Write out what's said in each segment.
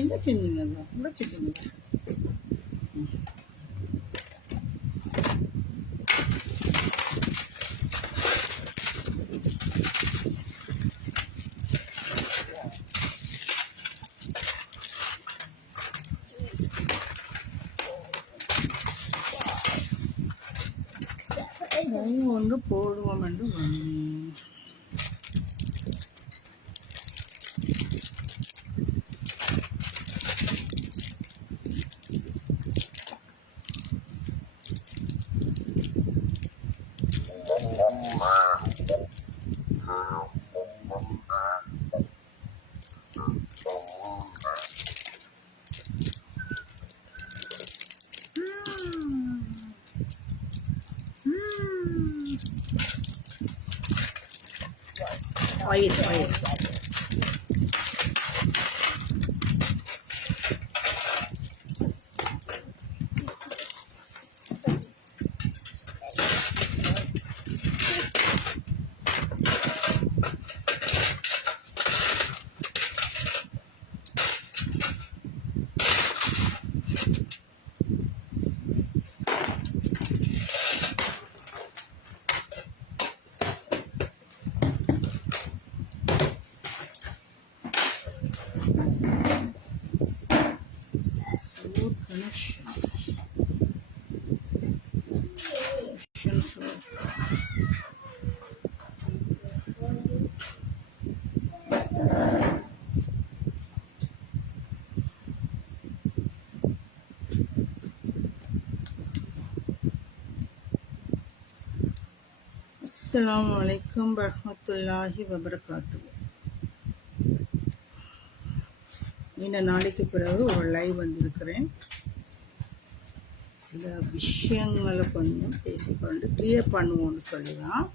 என்ன செஞ்சீங்க? முடிச்சிட்டீங்க? ஒன்று போடுவோம் என்று oil. அஸ்ஸலாமு அலைக்கும் வரஹ்மத்துல்லாஹி வபரகாத்துஹு. இந்த நாளைக்கு பிறகு ஒரு லைவ் வந்திருக்கிறேன். சில விஷயங்களை கொஞ்சம் பேசிக்கொண்டு கிளியர் பண்ணுவோம்னு சொல்லிதான்.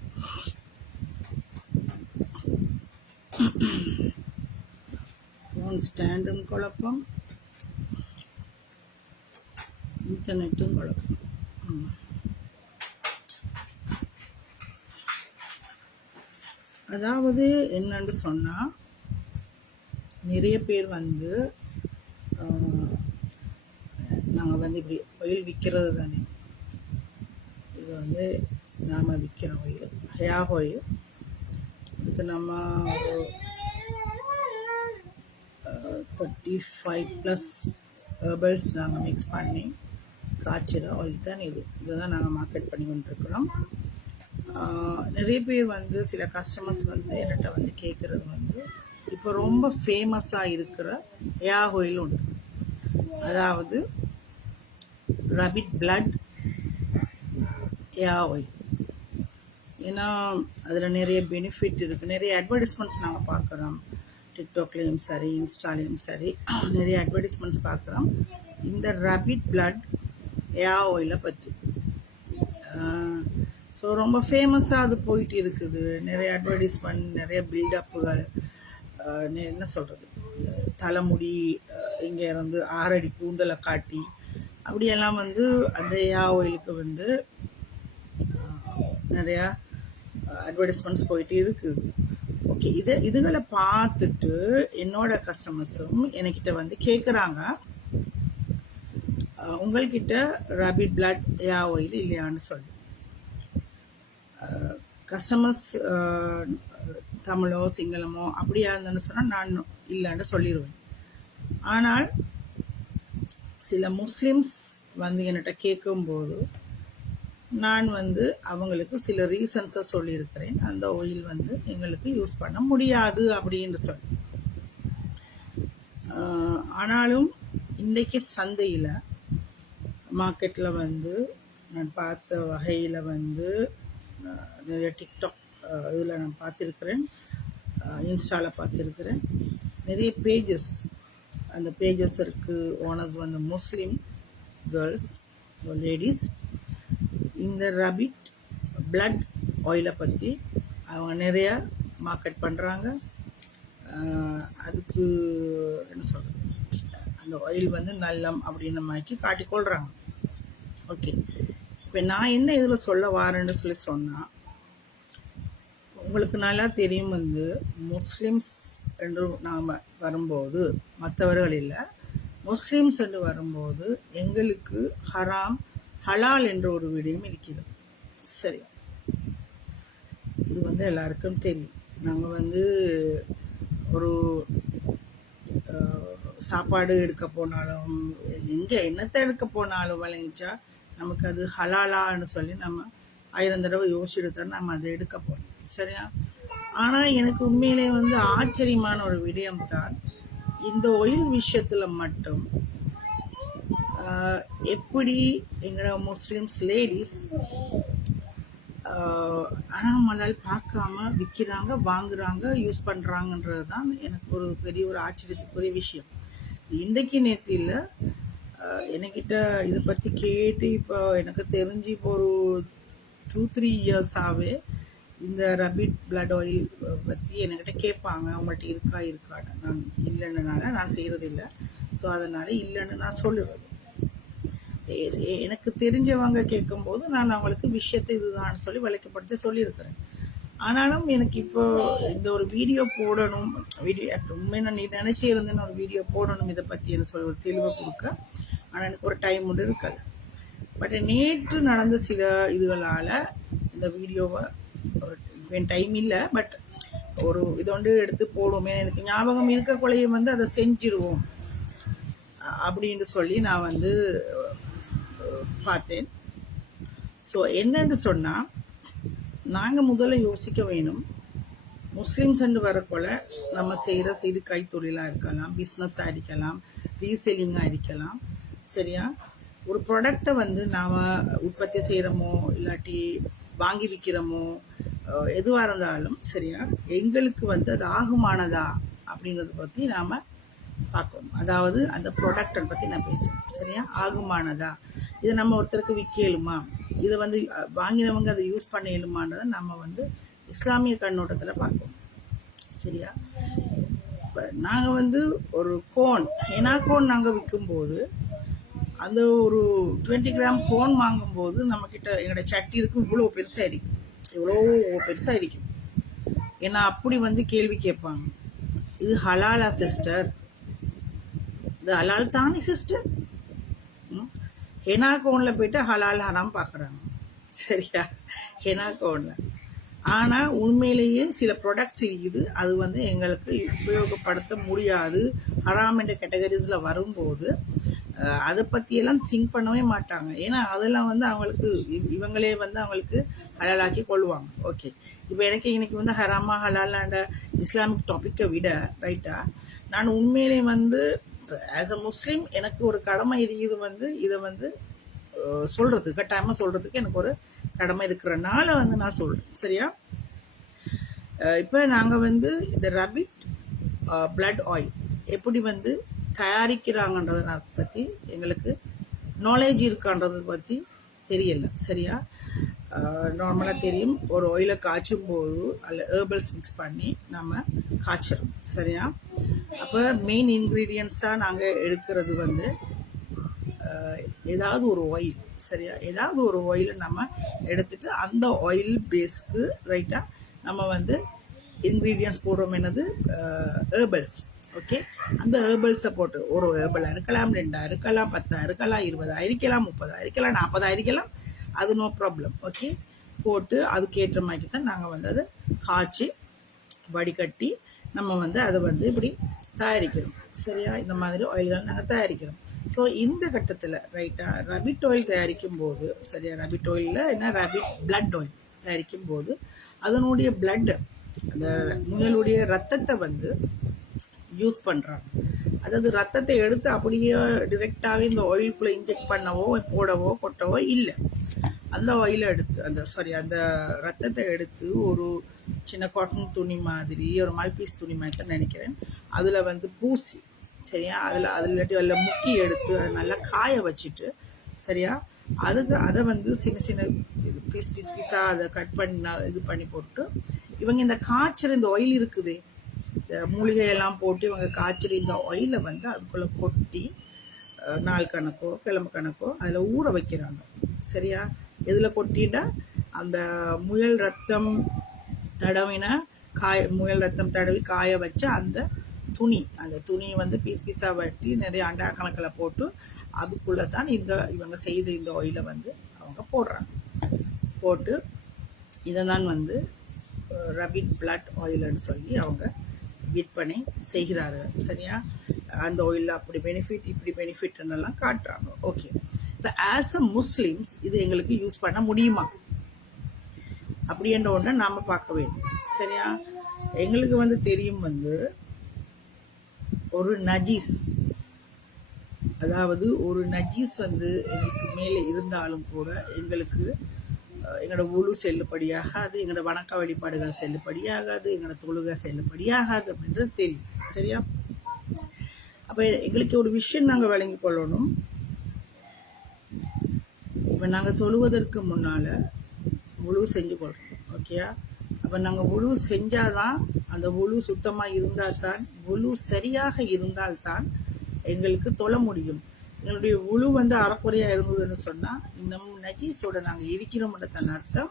ஃபோன் ஸ்டாண்டும் குழப்பம், இன்டர்நெட்டும் குழப்பம். அதாவது என்னன்னு சொன்னால், நிறைய பேர் வந்து நாங்கள் வந்து இப்படி ஆயில் விற்கிறது தானே, இது வந்து நாம் விற்கிற ஆயில் ஹேர் ஆயில். இதுக்கு நம்ம 35+ ஹெர்பல்ஸ் நாங்கள் மிக்ஸ் பண்ணி காய்ச்சிற ஆயில் தான் இதுதான் நாங்கள் மார்க்கெட் பண்ணி கொண்டிருக்கிறோம். நிறைய பேர் வந்து சில கஸ்டமர்ஸ் வந்து என்கிட்ட வந்து கேட்குறது வந்து, இப்போ ரொம்ப ஃபேமஸாக இருக்கிற ஹேர் ஆயில் உண்டு. அதாவது ரபிட் பிளட் ஹேர் ஆயில். ஏன்னா அதில் நிறைய பெனிஃபிட் இருக்குது. நிறைய அட்வர்டைஸ்மெண்ட்ஸ் நாங்கள் பார்க்குறோம், டிக்டாக்லேயும் சரி இன்ஸ்டாலேயும் சரி நிறைய அட்வர்டைஸ்மெண்ட்ஸ் பார்க்குறோம் இந்த ரபிட் பிளட் ஹேர் ஆயிலை பற்றி. ஸோ ரொம்ப ஃபேமஸாக அது போயிட்டு இருக்குது. நிறைய அட்வர்டைஸ்மெண்ட், நிறைய பில்டப்புகள், என்ன சொல்கிறது, தலைமுடி இங்கே இருந்து 6 அடி கூந்தலை காட்டி அப்படியெல்லாம் வந்து அந்த ஆயிலுக்கு வந்து நிறையா அட்வர்டைஸ்மெண்ட்ஸ் போயிட்டு இருக்குது. ஓகே, இதுகளை பார்த்துட்டு என்னோட கஸ்டமர்ஸும் என்கிட்ட வந்து கேட்குறாங்க, உங்கள்கிட்ட ராபிட் பிளட் ஆயில் இல்லையான்னு சொல்லி. கஸ்டமர்ஸ் தமிழோ சிங்களமோ அப்படியா இருந்தேன்னு சொன்னால் நான் இல்லைன்னு சொல்லிடுவேன். ஆனால் சில முஸ்லிம்ஸ் வந்து என்கிட்ட கேட்கும்போது நான் வந்து அவங்களுக்கு சில ரீசன்ஸை சொல்லியிருக்கிறேன், அந்த ஆயில் வந்து எங்களுக்கு யூஸ் பண்ண முடியாது அப்படின்னு சொல்லி. ஆனாலும் இன்றைக்கு சந்தையில் மார்க்கெட்டில் வந்து நான் பார்த்த வகையில் வந்து நிறைய டிக்டாக் இதில் நான் பார்த்துருக்குறேன், இன்ஸ்டாவில் பார்த்துருக்குறேன், நிறைய பேஜஸ், அந்த பேஜஸ் இருக்குது. ஓனர்ஸ் வந்து முஸ்லீம் கேர்ள்ஸ், லேடிஸ் இந்த ராபிட் பிளட் ஆயிலை பற்றி அவங்க நிறையா மார்க்கெட் பண்ணுறாங்க. அதுக்கு என்ன சொல்கிறது, அந்த ஆயில் வந்து நல்லம் அப்படின்ன மாதிரி காட்டிக்கொள்கிறாங்க. ஓகே, இப்போ நான் என்ன இதில் சொல்ல வாரேன்னு சொன்னால், உங்களுக்கு நல்லா தெரியும் வந்து முஸ்லிம்ஸ் என்று நாம் வரும்போது, மற்றவர்கள் இல்லை, முஸ்லிம்ஸ் என்று வரும்போது எங்களுக்கு ஹராம் ஹலால் என்ற ஒரு விடயம் இருக்கிறது. சரி, இது வந்து எல்லாருக்கும் தெரியும். நாங்கள் வந்து ஒரு சாப்பாடு எடுக்க போனாலும், எங்கே என்னத்தை எடுக்க போனாலும் விளங்கிச்சா நமக்கு அது ஹலாலான்னு சொல்லி நம்ம 1000 தடவை யோசிச்சுட்டு தான் நம்ம அதை எடுக்க போகிறோம். சரியா? ஆனால் எனக்கு உண்மையிலே வந்து ஆச்சரியமான ஒரு விடயம் தான், இந்த ஆயில் விஷயத்தில் மட்டும் எப்படி எங்களோட முஸ்லிம்ஸ் லேடிஸ் அனாமலால் பார்க்காம விற்கிறாங்க, வாங்குறாங்க, யூஸ் பண்ணுறாங்கன்றது தான் எனக்கு ஒரு பெரிய ஒரு ஆச்சரியத்துக்குரிய விஷயம். இன்றைக்கு நேற்று இல்லை, என்கிட்ட இதை பற்றி கேட்டு இப்போ எனக்கு தெரிஞ்சு இப்போ ஒரு 2-3 இயர்ஸாகவே இந்த ரபிட் பிளட் ஆயில் பற்றி என்கிட்ட கேட்பாங்க, அவங்கள்ட்ட இருக்கான்னு. நான் இல்லைன்னால நான் செய்கிறதில்லை. ஸோ அதனால் இல்லைன்னு நான் சொல்லுவது. எனக்கு தெரிஞ்சவங்க கேட்கும்போது நான் அவங்களுக்கு விஷயத்தை இதுதான் சொல்லி விளக்கப்படுத்தி சொல்லியிருக்கிறேன். ஆனாலும் எனக்கு இப்போ இந்த ஒரு வீடியோ போடணும், உண்மை நான் நினச்சி இருந்தேன்னு ஒரு வீடியோ போடணும் இதை பற்றி என்ன சொல்லி ஒரு தெளிவை கொடுக்க. ஆனால் எனக்கு ஒரு டைம் ஒன்று இருக்காது. பட் நேற்று நடந்த சில இதுகளால் இந்த வீடியோவை டைம் இல்லை, பட் ஒரு இதொண்டு எடுத்து போடுவோமே, எனக்கு ஞாபகம் இருக்கக்குள்ளேயே வந்து அதை செஞ்சிருவோம் அப்படின்னு சொல்லி நான் வந்து பார்த்தேன். ஸோ என்னன்னு சொன்னால், நாங்கள் முதல்ல யோசிக்க வேணும், முஸ்லீம்ஸ் என்று வரப்போல நம்ம செய்கிற சிறு கைத்தொழிலாக இருக்கலாம், பிஸ்னஸாக இருக்கலாம், ரீசெல்லிங்காக இருக்கலாம். சரியா? ஒரு ப்ராடக்டை வந்து நாம் உற்பத்தி செய்கிறோமோ இல்லாட்டி வாங்கி விற்கிறோமோ எதுவாக இருந்தாலும் சரியா, எங்களுக்கு வந்து அது ஆகுமானதா அப்படின்றத பற்றி நாம் பார்க்கணும். அதாவது அந்த ப்ராடக்டை பற்றி நான் பேசுவேன். சரியா? ஆகுமானதா, இதை நம்ம ஒருத்தருக்கு விற்கலுமா, இதை வந்து வாங்கினவங்க அதை யூஸ் பண்ண இயலுமான்றதை நம்ம வந்து இஸ்லாமிய கண்ணோட்டத்தில் பார்க்கணும். சரியா? இப்போ நாங்கள் வந்து ஒரு ஹெனா கோன் நாங்கள் விற்கும்போது, அந்த ஒரு 20 கிராம் கோன் வாங்கும்போது நம்மக்கிட்ட எங்களோட சட்டி இருக்கும் இவ்வளோ பெருசாக இருக்கும். ஏன்னா அப்படி வந்து கேள்வி கேட்பாங்க, இது ஹலாலா சிஸ்டர், இது ஹலால் தானே சிஸ்டர். ஹெனா கோனில் போயிட்டு ஹலால் ஹராம் பார்க்குறாங்க. சரியா? ஹெனா கோனில். ஆனால் உண்மையிலேயே சில ப்ராடக்ட்ஸ் இருக்குது, அது வந்து எங்களுக்கு உபயோகப்படுத்த முடியாது, ஹராம் என்ற கேட்டகரிஸில் வரும்போது அதை பற்றியெல்லாம் திங்க் பண்ணவே மாட்டாங்க. ஏன்னா அதெல்லாம் வந்து அவங்களுக்கு இவங்களே வந்து அவங்களுக்கு ஹலாலாக்கி கொள்ளுவாங்க. ஓகே, இப்போ எனக்கு இன்னைக்கு வந்து ஹராமா ஹலாலாண்ட இஸ்லாமிக் டாப்பிக்கை விட ரைட்டா, நான் உண்மையிலே வந்து ஆஸ் அ முஸ்லீம் எனக்கு ஒரு கடமை இருக்குது, வந்து இதை வந்து சொல்கிறதுக்கு கட்டாயமாக சொல்கிறதுக்கு எனக்கு ஒரு கடமை இருக்கிறனால வந்து நான் சொல்கிறேன். சரியா? இப்போ நாங்கள் வந்து இந்த ரபிட் பிளட் ஆயில் எப்படி வந்து தயாரிக்கிறாங்கன்றதை பற்றி எங்களுக்கு நாலேஜ் இருக்கான்றதை பற்றி தெரியலை. சரியா? நார்மலாக தெரியும், ஒரு ஆயிலை காய்ச்சும் போது அதில் ஹெர்பல்ஸ் மிக்ஸ் பண்ணி நம்ம காய்ச்சிடும். சரியா? அப்போ மெயின் இன்க்ரீடியன்ஸாக நாங்கள் எடுக்கிறது வந்து ஏதாவது ஒரு ஆயில், சரியா, ஏதாவது ஒரு ஆயில் நம்ம எடுத்துட்டு அந்த ஆயில் பேஸ்க்கு ரைட்டாக நம்ம வந்து இன்க்ரீடியன்ஸ் போடுறோம். என்னது? ஹெர்பல்ஸ். ஓகே, அந்த ஹெர்பல்ஸை போட்டு ஒரு ஹெர்பலாக இருக்கலாம், 2 இருக்கலாம், 10 இருக்கலாம், 20 இருக்கலாம், 30 இருக்கலாம், 40 இருக்கலாம், அது நோ ப்ராப்ளம். ஓகே, போட்டு அதுக்கேற்ற மாதிரி தான் நாங்கள் வந்து அதை காய்ச்சி வடிகட்டி நம்ம வந்து அதை வந்து இப்படி தயாரிக்கிறோம். சரியா, இந்த மாதிரி ஆயில்கள் நாங்கள் தயாரிக்கிறோம். ஸோ இந்த கட்டத்தில் ரைட்டாக ரபிட் ஆயில் தயாரிக்கும் போது, சரியா, ரபிட் ஆயிலில் என்ன, ரபிட் பிளட் ஆயில் தயாரிக்கும் போது அதனுடைய பிளட், அந்த முயலுடைய ரத்தத்தை வந்து யூஸ் பண்ணுறாங்க. அதாவது ரத்தத்தை எடுத்து அப்படியே டிரெக்டாகவே இந்த ஆயிலுக்குள்ளே இன்ஜெக்ட் பண்ணவோ போடவோ கொட்டவோ இல்லை. அந்த ஆயிலை எடுத்து அந்த ரத்தத்தை எடுத்து ஒரு சின்ன காட்டன் துணி மாதிரி, ஒரு மல்பீஸ் துணி மாதிரி தான் நினைக்கிறேன், அதில் வந்து பூசி, சரியா, அதில் முக்கி எடுத்து அதை நல்லா காய வச்சுட்டு, சரியா, அதை வந்து சின்ன சின்ன பீஸாக அதை கட் பண்ணி இது பண்ணி போட்டு இவங்க இந்த காய்ச்சல், இந்த ஆயில் இருக்குது, இந்த மூலிகையெல்லாம் போட்டு இவங்க காய்ச்சல் இந்த ஆயிலை வந்து அதுக்குள்ளே கொட்டி நாள் கணக்கோ கிழமை கணக்கோ அதில் ஊற வைக்கிறாங்க. சரியா, எதில் கொட்டிட்டா அந்த முயல் ரத்தம் தடவி காய வச்ச அந்த துணி வந்து பீஸாக வெட்டி நிறைய அண்டா கணக்கில் போட்டு அதுக்குள்ளே தான் இவங்க செய்த இந்த ஆயிலை வந்து அவங்க போடுறாங்க. போட்டு இதை தான் வந்து ரபிட் பிளட் ஆயில்னு சொல்லி அவங்க விற்பனை செய்கிறார்கள். சரியா, அந்த ஆயில் அப்படி பெனிஃபிட் இப்படி பெனிஃபிட்னெல்லாம் காட்டுறாங்க. ஓகே, இப்போ ஆஸ் அ முஸ்லிம்ஸ் இது எங்களுக்கு யூஸ் பண்ண முடியுமா அப்படின்ற ஒன்றை நாம் பார்க்க வேண்டும். சரியா, எங்களுக்கு வந்து தெரியும் வந்து ஒரு நஜீஸ், அதாவது ஒரு நஜீஸ் வந்து எங்களுக்கு மேலே இருந்தாலும் கூட எங்களுக்கு எங்களோட உழு செல்லுபடியாகாது, எங்களோட வணக்க வழிபாடுகள் செல்லுபடியாகாது, எங்களோட தொழுகை செல்லுபடியாகாது அப்படின்றது தெரியும். சரியா, அப்போ எங்களுக்கு ஒரு விஷயம் நாங்கள் விளங்கி கொள்ளணும். இப்போ நாங்கள் தொழுவதற்கு முன்னால் உழு செஞ்சு கொள்கிறோம். ஓகேயா, அப்போ நாங்கள் உழு செஞ்சாதான், அந்த உழு சுத்தமாக இருந்தால் தான், உழு சரியாக இருந்தால்தான் எங்களுக்கு தொழ முடியும். எங்களுடைய உழு வந்து அறக்குறையாக இருந்ததுன்னு சொன்னால் இன்னும் நஜீஸோட நாங்கள் இருக்கிறோம்ன்றதன் அர்த்தம்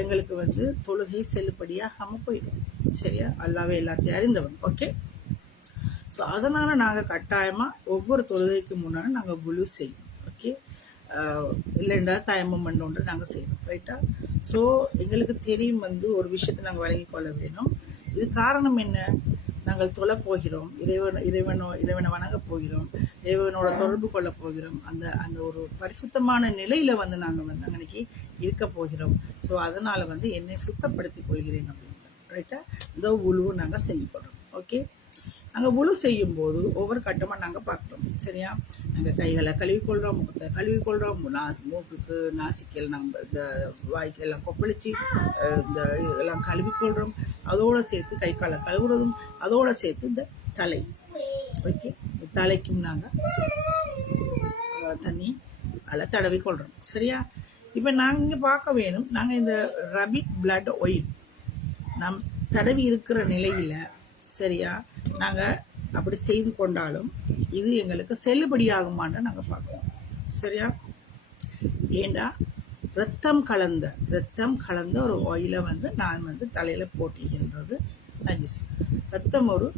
எங்களுக்கு வந்து தொழுகை செல்லுபடியாகாமல் போயிடும். சரியா, அல்லாவே எல்லாத்தையும் அறிந்தவன். ஓகே, ஸோ அதனால் நாங்கள் கட்டாயமாக ஒவ்வொரு தொழுகைக்கு முன்னாலும் நாங்கள் உழு செய்யும். ஓகே, இல்லைண்டா தயமம் பண்ணோன்று நாங்கள் செய்யணும். ரைட்டா, ஸோ எங்களுக்கு தெரியும் வந்து ஒரு விஷயத்தை நாங்கள் வழங்கி கொள்ள வேணும். இது காரணம் என்ன, நாங்கள் தொழ போகிறோம், இறைவனை வணங்க போகிறோம், இறைவனோட தொடர்பு கொள்ள போகிறோம், அந்த ஒரு பரிசுத்தமான நிலையில் வந்து நாங்கள் வந்து அன்னைக்கு இருக்க போகிறோம். ஸோ அதனால் வந்து என்னை சுத்தப்படுத்தி கொள்கிறேன் அப்படின்னு. ரைட்டா, இந்த உழுவு நாங்கள் செஞ்சு கொள்கிறோம். ஓகே, நாங்கள் உழு செய்யும் போது ஒவ்வொரு கட்டமாக நாங்கள் பார்க்குறோம். சரியா, நாங்கள் கைகளை கழுவிக்கொள்கிறோம், முகத்தை கழுவிக்கொள்கிறோம், மூக்குக்கு நாசிக்கல் நம்ம இந்த வாய்க்கெல்லாம் கொப்பளிச்சு இந்த எல்லாம் கழுவிக்கொள்கிறோம். அதோடு சேர்த்து கை காலை கழுவுறதும், அதோடு சேர்த்து இந்த தலை. ஓகே, இந்த தலைக்கும் நாங்கள் தண்ணி அதில் தடவி கொள்கிறோம். சரியா, இப்போ நாங்கள் இங்கே பார்க்க வேணும், நாங்கள் இந்த ரபிட் பிளட் ஆயில் நம் தடவி இருக்கிற நிலையில், சரியா, நாங்கள் அப்படி செய்து கொண்டாலும் இது எங்களுக்கு செல்லுபடியாகுமான்னு நாங்கள் பார்க்கணும். சரியா, ஏண்டா ரத்தம் கலந்த ஒரு ஆயிலை வந்து நான் வந்து தலையில் போட்டிக்கின்றது நஜீஸ். ரத்தம் ஒரு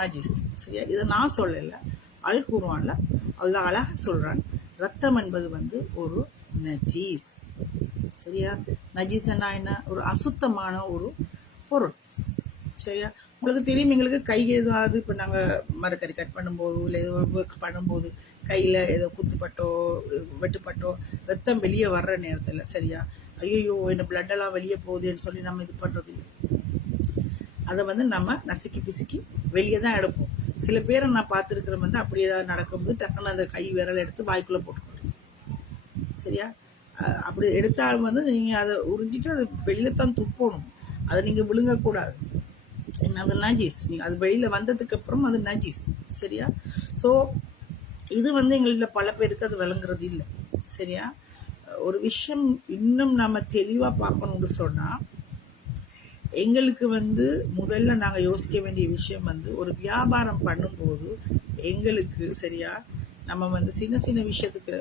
நஜீஸ். சரியா, இதை நான் சொல்லலை, அல் குர்ஆன்ல அல்லாஹ் அழகா சொல்கிறான், ரத்தம் என்பது வந்து ஒரு நஜீஸ். சரியா, நஜீஸ் என்ன, ஒரு அசுத்தமான ஒரு பொருள். சரியா, உங்களுக்கு தெரியும், எங்களுக்கு கை ஏதாவது இப்போ நாங்கள் மரக்கறி கட் பண்ணும்போது இல்லை ஏதோ ஒர்க் பண்ணும்போது கையில் ஏதோ குத்துப்பட்டோ வெட்டுப்பட்டோ ரத்தம் வெளியே வர்ற நேரத்தில், சரியா, ஐயோ என்ன பிளட்டெல்லாம் வெளியே போகுதுன்னு சொல்லி நம்ம இது பண்ணுறது இல்லை. அதை வந்து நம்ம நசுக்கி பிசுக்கி வெளியே தான் எடுப்போம். சில பேரை நான் பார்த்துருக்கிறேன் வந்து அப்படி ஏதாவது நடக்கும்போது டக்குன்னு அந்த கை விரல் எடுத்து வாய்க்குள்ளே போட்டுக்கணும். சரியா, அப்படி எடுத்தாலும் வந்து நீங்கள் அதை உறிஞ்சிட்டு அது வெளியில் தான் துப்பணும், அதை நீங்கள் விழுங்கக்கூடாது. அது நஜீஸ், அது வெளியில் வந்ததுக்கு அப்புறம் அது நஜீஸ். சரியா, ஸோ இது வந்து எங்களில் பல பேருக்கு அது விளங்குறது இல்லை. சரியா, ஒரு விஷயம் இன்னும் நம்ம தெளிவாக பார்க்கணும்னு சொன்னால், எங்களுக்கு வந்து முதல்ல நாங்கள் யோசிக்க வேண்டிய விஷயம் வந்து ஒரு வியாபாரம் பண்ணும்போது எங்களுக்கு, சரியா, நம்ம வந்து சின்ன சின்ன விஷயத்துக்கு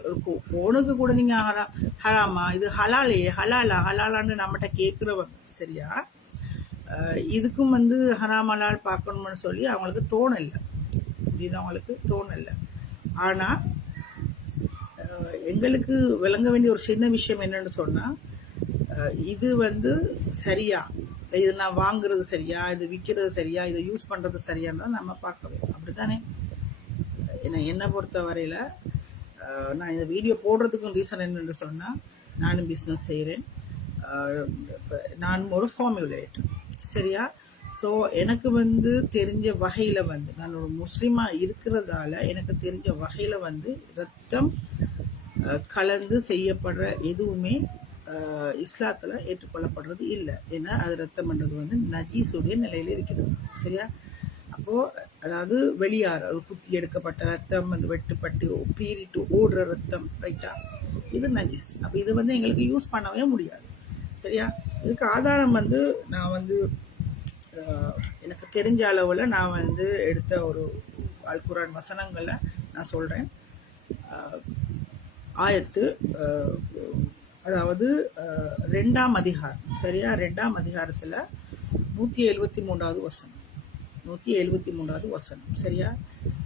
போனுக்கு கூட நீங்க ஹராமா இது ஹலாலே ஹலாலான்னு நம்மகிட்ட கேட்குறவங்க சரியா, இதுக்கும் வந்து ஹராம் ஹலால் பார்க்கணும்னு சொல்லி அவங்களுக்கு தோணலை, இது அவங்களுக்கு தோணலை. ஆனால் எங்களுக்கு விளங்க வேண்டிய ஒரு சின்ன விஷயம் என்னன்னு சொன்னால், இது வந்து சரியா, இது நான் வாங்குறது சரியா, இது விற்கிறது சரியா, இதை யூஸ் பண்ணுறது சரியான்னு தான் நம்ம பார்க்க வேண்டும். அப்படி தானே? என்னை பொறுத்த வரையில் நான் இந்த வீடியோ போடுறதுக்கும் ரீசன் என்னென்னு சொன்னால், நானும் பிஸ்னஸ் செய்கிறேன், நான் ஒரு ஃபார்முலேட்டர் சரியா. ஸோ எனக்கு வந்து தெரிஞ்ச வகையில் வந்து நான் ஒரு முஸ்லீமாக இருக்கிறதால எனக்கு தெரிஞ்ச வகையில் வந்து ரத்தம் கலந்து செய்யப்படுற எதுவுமே இஸ்லாத்தில் ஏற்றுக்கொள்ளப்படுறது இல்லை. ஏன்னா அது ரத்தம்ன்றது வந்து நஜீஸுடைய நிலையில் இருக்கிறது சரியா. அப்போது அதாவது வெளியாறு, அது குத்தி எடுக்கப்பட்ட ரத்தம், அது வெட்டுப்பட்டு பீறிட்டு ஓடுற ரத்தம் ரைட்டா, இது நஜீஸ். அப்போ இது வந்து எங்களுக்கு யூஸ் பண்ணவே முடியாது சரியா. இதுக்கு ஆதாரம் வந்து நான் வந்து எனக்கு தெரிஞ்ச அளவில் நான் வந்து எடுத்த ஒரு அல் குர்ஆன் வசனங்களை நான் சொல்கிறேன். ஆயத்து அதாவது 2ஆம் அதிகாரம் சரியா, 2ஆம் அதிகாரத்தில் 173வது வசனம், 173வது வசனம் சரியா.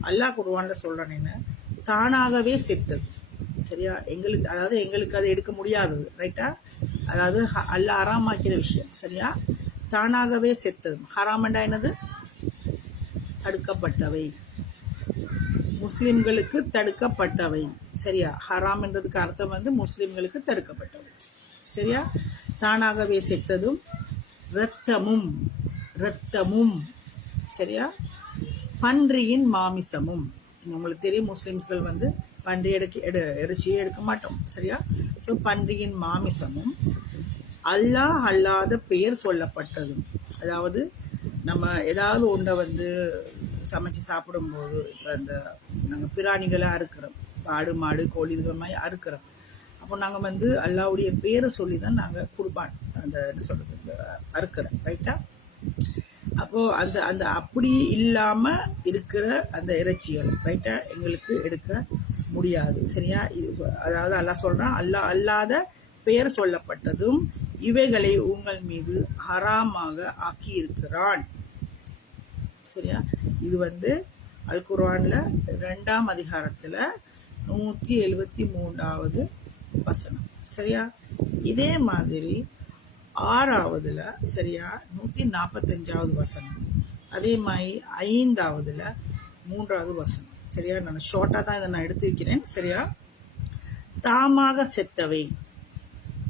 அல்லாஹ் குர்ஆனில் சொல்கிறான் என்ன, தானாகவே செத்தது சரியா. எங்களுக்கு அதாவது எங்களுக்கு அதை எடுக்க முடியாதது ரைட்டா, அதாவது அல்லாஹ் ஹராமாக்கிற விஷயம் சரியா. தானாகவே செத்தது, ஹராமண்டா என்னது, தடுக்கப்பட்டவை, முஸ்லிம்களுக்கு தடுக்கப்பட்டவை சரியா. ஹராம் என்றதுக்கு அர்த்தம் வந்து முஸ்லிம்களுக்கு தடுக்கப்பட்டவை சரியா. தானாகவே செத்ததும் இரத்தமும் இரத்தமும் சரியா, பன்றியின் மாமிசமும். உங்களுக்கு தெரியும் முஸ்லிம்ஸ்கள் வந்து பன்றி இறைச்சியே எடுக்க மாட்டோம் சரியா. ஸோ பன்றியின் மாமிசமும் அல்லாஹ் அல்லாத பெயர் சொல்லப்பட்டதும், அதாவது நம்ம ஏதாவது ஒன்றை வந்து சமைச்சு சாப்பிடும்போது இப்போ அந்த நாங்கள் பிராணிகளை அறுக்கிறோம், ஆடு மாடு கோழி இது மாதிரி அறுக்கிறோம். அப்போ நாங்கள் வந்து அல்லாவுடைய பேரை சொல்லி தான் நாங்கள் குர்பான் அந்த என்ன சொல்கிறது இந்த அறுக்கிறோம் ரைட்டா. அப்போது அந்த அந்த அப்படி இல்லாமல் இருக்கிற அந்த இறைச்சிகள் ரைட்டா எங்களுக்கு எடுக்க முடியாது சரியா. அதாவது அல்லாஹ் சொல்கிறான், அல்லாஹ் அல்லாத பெயர் சொல்லப்பட்டதும் இவைகளை உங்கள் மீது ஹராமாக ஆக்கி இருக்கிறான் சரியா. இது வந்து அல் குர்ஆன்ல 2ஆம் அதிகாரத்தில் 173வது வசனம் சரியா. இதே மாதிரி 6ஆவதுல சரியா 145வது வசனம், அதே மாதிரி 5ஆவதுல 3வது வசனம் சரியா. நான் ஷார்ட்டாக தான் இதை நான் எடுத்திருக்கிறேன் சரியா. தாமாக செத்தவை,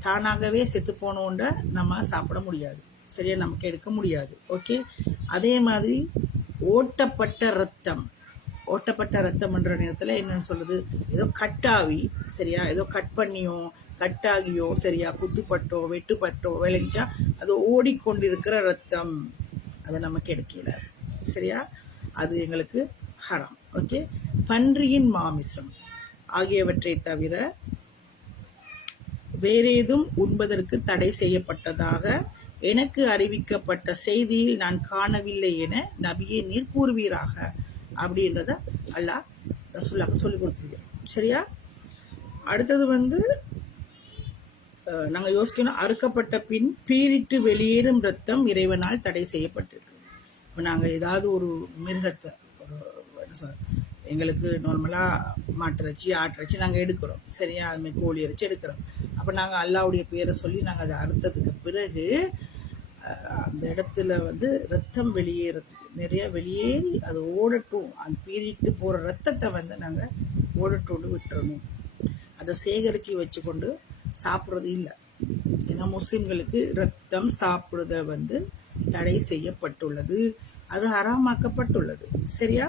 தானாகவே செத்து போனோண்ட நம்ம சாப்பிட முடியாது சரியா, நமக்கு எடுக்க முடியாது ஓகே. அதே மாதிரி ஓட்டப்பட்ட ரத்தம், ஓட்டப்பட்ட ரத்தம்ன்ற நேரத்தில் என்னன்னு சொல்லுது, ஏதோ கட்டாவி சரியா, ஏதோ கட் பண்ணியோ கட்டாகியோ சரியா, குத்துப்பட்டோ வெட்டுப்பட்டோ விளைஞ்சா அது ஓடிக்கொண்டிருக்கிற ரத்தம், அதை நமக்கு எடுக்கல சரியா, அது எங்களுக்கு ஹராம் ஓகே. பன்றியின் மாமிசம் ஆகியவற்றை தவிர வேறேதும் உண்பதற்கு தடை செய்யப்பட்டதாக எனக்கு அறிவிக்கப்பட்ட செய்தியில் நான் காணவில்லை என நபியே நீர் கூறுவீராக அப்படின்றத அல்லாஹ் ரசூலுல்லாஹ்க்கு சொல்லி கொடுத்துருக்கோம் சரியா. அடுத்தது வந்து நாங்கள் யோசிக்கணும், அறுக்கப்பட்ட பின் பீரிட்டு வெளியேறும் ரத்தம் இறைவனால் தடை செய்யப்பட்டிருக்கு. இப்போ நாங்கள் ஏதாவது ஒரு மிருகத்தை என்ன சொல்ற, எங்களுக்கு நார்மலாக மாட்டிறைச்சி ஆட்டிறைச்சி நாங்கள் எடுக்கிறோம் சரியா, அதுமாதிரி கோழி இறைச்சி எடுக்கிறோம். அப்போ நாங்கள் அல்லாவுடைய பேரை சொல்லி நாங்கள் அதை அறுத்ததுக்கு பிறகு அந்த இடத்துல வந்து ரத்தம் வெளியேறதுக்கு நிறைய வெளியேறி அது ஓடட்டும், அந்த பீறிட்டு போகிற ரத்தத்தை வந்து நாங்கள் ஓடட்டோண்டு விட்டுறணும். அதை சேகரித்து வச்சு கொண்டு சாப்பிட்றது இல்லை. ஏன்னா முஸ்லிம்களுக்கு ரத்தம் சாப்பிடுறத வந்து தடை செய்யப்பட்டுள்ளது, அது ஹராமாக்கப்பட்டுள்ளது சரியா.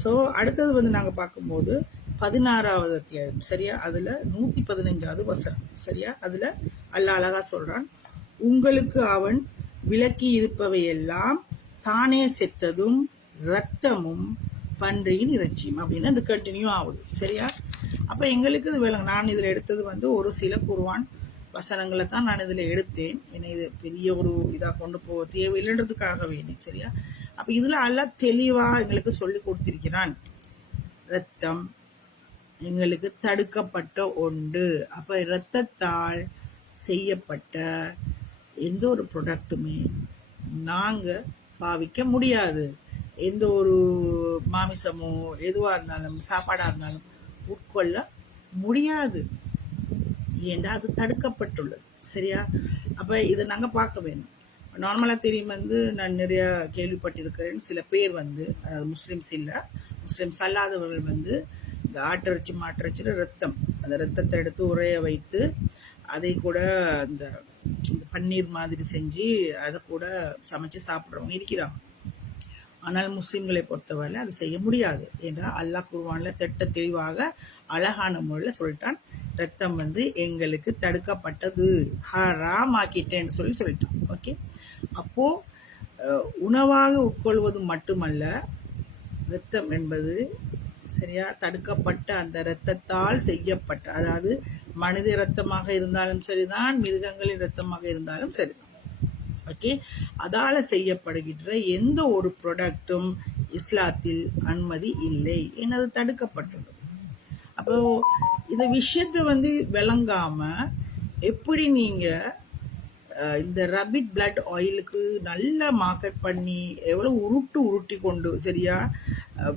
ஸோ அடுத்தது வந்து நாங்கள் பார்க்கும்போது 16வது அத்தியாயம் சரியா, அதில் 115வது வசனம் சரியா. அதில் அல்லாஹ் அழகா சொல்கிறான், உங்களுக்கு அவன் விலக்கி இருப்பவையெல்லாம் தானே செத்ததும் இரத்தமும் பன்றியின் இறைச்சியும் அப்படின்னு அது கண்டினியூ ஆகுது சரியா. அப்போ எங்களுக்கு இது விளங்கும். நான் இதில் எடுத்தது வந்து ஒரு சில குர்ஆன் வசனங்களை தான் நான் இதில் எடுத்தேன். ஏன்னா இது பெரிய ஒரு இதாக கொண்டு போக தேவையில்லைன்றதுக்காக வேணும் சரியா. அப்போ இதில் அல்லாஹ் தெளிவாக எங்களுக்கு சொல்லி கொடுத்திருக்கிறான், ரத்தம் எங்களுக்கு தடுக்கப்பட்ட ஒன்று. அப்ப இரத்தத்தால் செய்யப்பட்ட எந்த ஒரு ப்ராடக்ட்டுமே நாங்க பாவிக்க முடியாது. எந்த ஒரு மாமிசமோ எதுவா இருந்தாலும் சாப்பாடா இருந்தாலும் உட்கொள்ள முடியாது. ஏண்டா அது தடுக்கப்பட்டுள்ளது. சரியா? அப்ப இதை நாங்க பார்க்க வேணும். நார்மலா தெரியும் நான் நிறைய கேள்விப்பட்டிருக்கிறேன். சில பேர் முஸ்லிம்ஸ் இல்ல, முஸ்லிம்ஸ் அல்லாதவர்கள் இந்த ஆட்டிறைச்சி மாட்டிறைச்சியில் ரத்தம், அந்த ரத்தத்தை எடுத்து உரைய வைத்து அதை கூட அந்த பன்னீர் மாதிரி செஞ்சு அதை கூட சமைச்சு சாப்பிட்றவங்க இருக்கிறாங்க. ஆனால் முஸ்லிம்களை பொறுத்தவரை அது செய்ய முடியாது. ஏன்னா அல்லாஹ் குர்ஆன்ல திட்ட தெளிவாக அழகான முறையில் சொல்லிட்டான், ரத்தம் எங்களுக்கு தடுக்கப்பட்டது, ஹராம் ஆக்கிட்டேன்னு சொல்லிட்டான். ஓகே, அப்போ உணவாக உட்கொள்வது மட்டுமல்ல, ரத்தம் என்பது சரியா தடுக்கப்பட்ட அந்த இரத்தத்தால் செய்யப்பட்ட, அதாவது மனித இரத்தமாக இருந்தாலும் சரிதான், மிருகங்களின் இரத்தமாக இருந்தாலும் சரிதான். ஓகே, அதால செய்யப்படுகின்ற எந்த ஒரு ப்ராடக்டும் இஸ்லாத்தில் அனுமதி இல்லை, ஏன்னா அது தடுக்கப்பட்டுள்ளது. அப்போ இந்த விஷயத்தை விளங்காம எப்படி நீங்க இந்த ரபிட் பிளட் ஆயிலுக்கு நல்லா மார்க்கெட் பண்ணி எவ்வளவு உருட்டி கொண்டு சரியா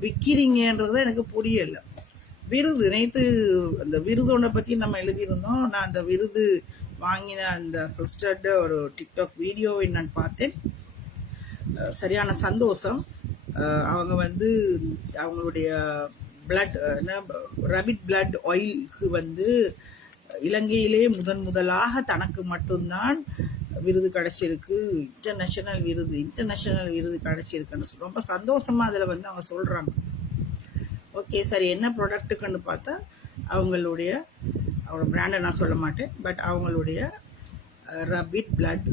விற்கிறீங்கன்றது எனக்கு புரியல. விருது நேற்று அந்த விருதோட பத்தி நம்ம எழுதியிருந்தோம். நான் அந்த விருது வாங்கின அந்த சிஸ்டர்ட ஒரு டிக்டாக் வீடியோவை நான் பார்த்தேன். சரியான சந்தோஷம். அவங்க அவங்களுடைய பிளட் ரபிட் பிளட் ஆயிலுக்கு இலங்கையிலே முதலாக தனக்கு மட்டும்தான் விருது கிடைச்சிருக்கு, இன்டர்நேஷனல் விருது கிடைச்சிருக்குன்னு ரொம்ப சந்தோஷமா அதில் அவங்க சொல்றாங்க. ஓகே, சரி, என்ன ப்ராடக்ட்டுக்குன்னு பார்த்தா அவங்களுடைய பிராண்டை நான் சொல்ல மாட்டேன், பட் அவங்களுடைய ரபிட் பிளட்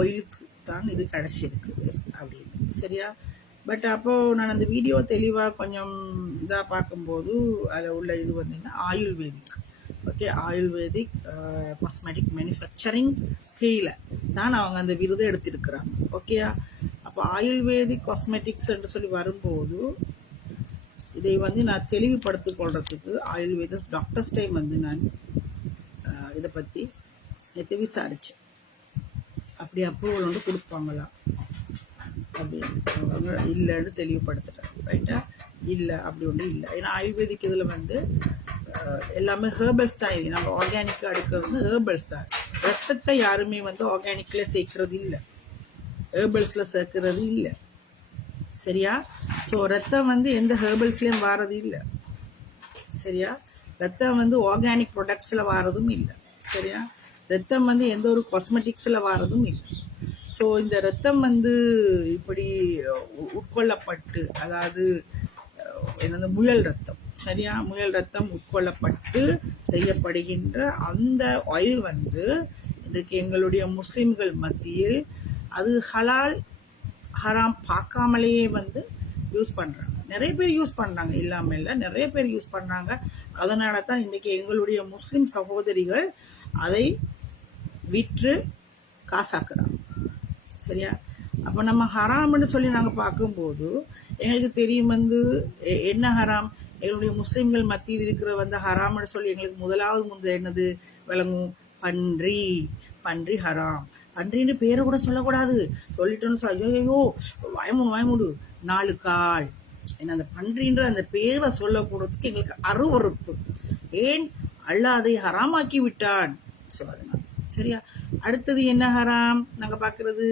ஆயிலுக்கு தான் இது கிடைச்சிருக்கு அப்படின்னு. சரியா? பட் அப்போது நான் அந்த வீடியோ தெளிவாக கொஞ்சம் இதாக பார்க்கும்போது அதில் உள்ள இது ayurvedic. Okay, ayurvedic cosmetic manufacturing கீழே தான் அவங்க அந்த விருதை எடுத்திருக்கிறாங்க. ஓகேயா? அப்போ ஆயுர்வேதிக் காஸ்மெட்டிக்ஸ் என்று சொல்லி வரும்போது இதை நான் தெளிவுபடுத்திக் கொள்றதுக்கு ஆயுர்வேத டாக்டர்ஸ் டைம் நான் இதை பற்றி நேற்று விசாரித்தேன். அப்படி அப்ரூவல் கொடுப்பாங்களா அப்படின்னு இல்லைன்னு தெளிவுபடுத்துகிறேன். ரைட்டா? இல்லை, அப்படி ஒன்றும் இல்லை. ஏன்னா ஆயுர்வேதிக் இதில் எல்லாமே ஹேர்பல்ஸ் தான். இது நம்ம ஆர்கானிக்காக எடுக்கிறது ஹேர்பல்ஸ் தான். ரத்தத்தை யாருமே ஆர்கானிக்கில் சேர்க்கறது இல்லை, ஹேர்பல்ஸில் சேர்க்கறது இல்லை. சரியா? ஸோ ரத்தம் எந்த ஹெர்பல்ஸ்லேயும் வாரது இல்லை. சரியா? ரத்தம் ஆர்கானிக் ப்ராடக்ட்ஸில் வாரதும் இல்லை. சரியா? ரத்தம் எந்த ஒரு காஸ்மெட்டிக்ஸில் வாரதும் இல்லை. ஸோ இந்த ரத்தம் இப்படி உட்கொள்ளப்பட்டு, அதாவது முயல் ரத்தம், சரியா, முயல் ரத்தம் உட்கொள்ளப்பட்டு செய்யப்படுகின்ற அந்த ஆயில் இன்றைக்கு எங்களுடைய முஸ்லிம்கள் மத்தியில் அது ஹலால் ஹராம் பார்க்காமலேயே யூஸ் பண்ணுறாங்க. நிறைய பேர் யூஸ் பண்ணுறாங்க, இல்லாமல் இல்லை, நிறைய பேர் யூஸ் பண்ணுறாங்க. அதனால தான் இன்றைக்கி எங்களுடைய முஸ்லிம் சகோதரிகள் அதை விற்று காசாக்குறாங்க. சரியா? அப்போ நம்ம ஹராம்னு சொல்லி நாங்கள் பார்க்கும்போது எங்களுக்கு தெரியும் என்ன ஹராம். எங்களுடைய முஸ்லிம்கள் மத்தியில் இருக்கிற ஹராம்னு சொல்லி எங்களுக்கு முதலாவது என்னது விளங்கும்? பன்றி ஹராம். பன்றின்னு பேரை கூட சொல்லக்கூடாது. சொல்லிட்டோன்னு ஐயோ வாயமுடு 4 கால். ஏன்னா அந்த பன்றின்ற அந்த பேரை சொல்லக்கூடதுக்கு எங்களுக்கு அருவறுப்பு. ஏன்? அல்லாஹ் அதை ஹராமாக்கி விட்டான். ஸோ அதனால சரியா? அடுத்தது என்ன ஹராம் நாங்க பார்க்கறது?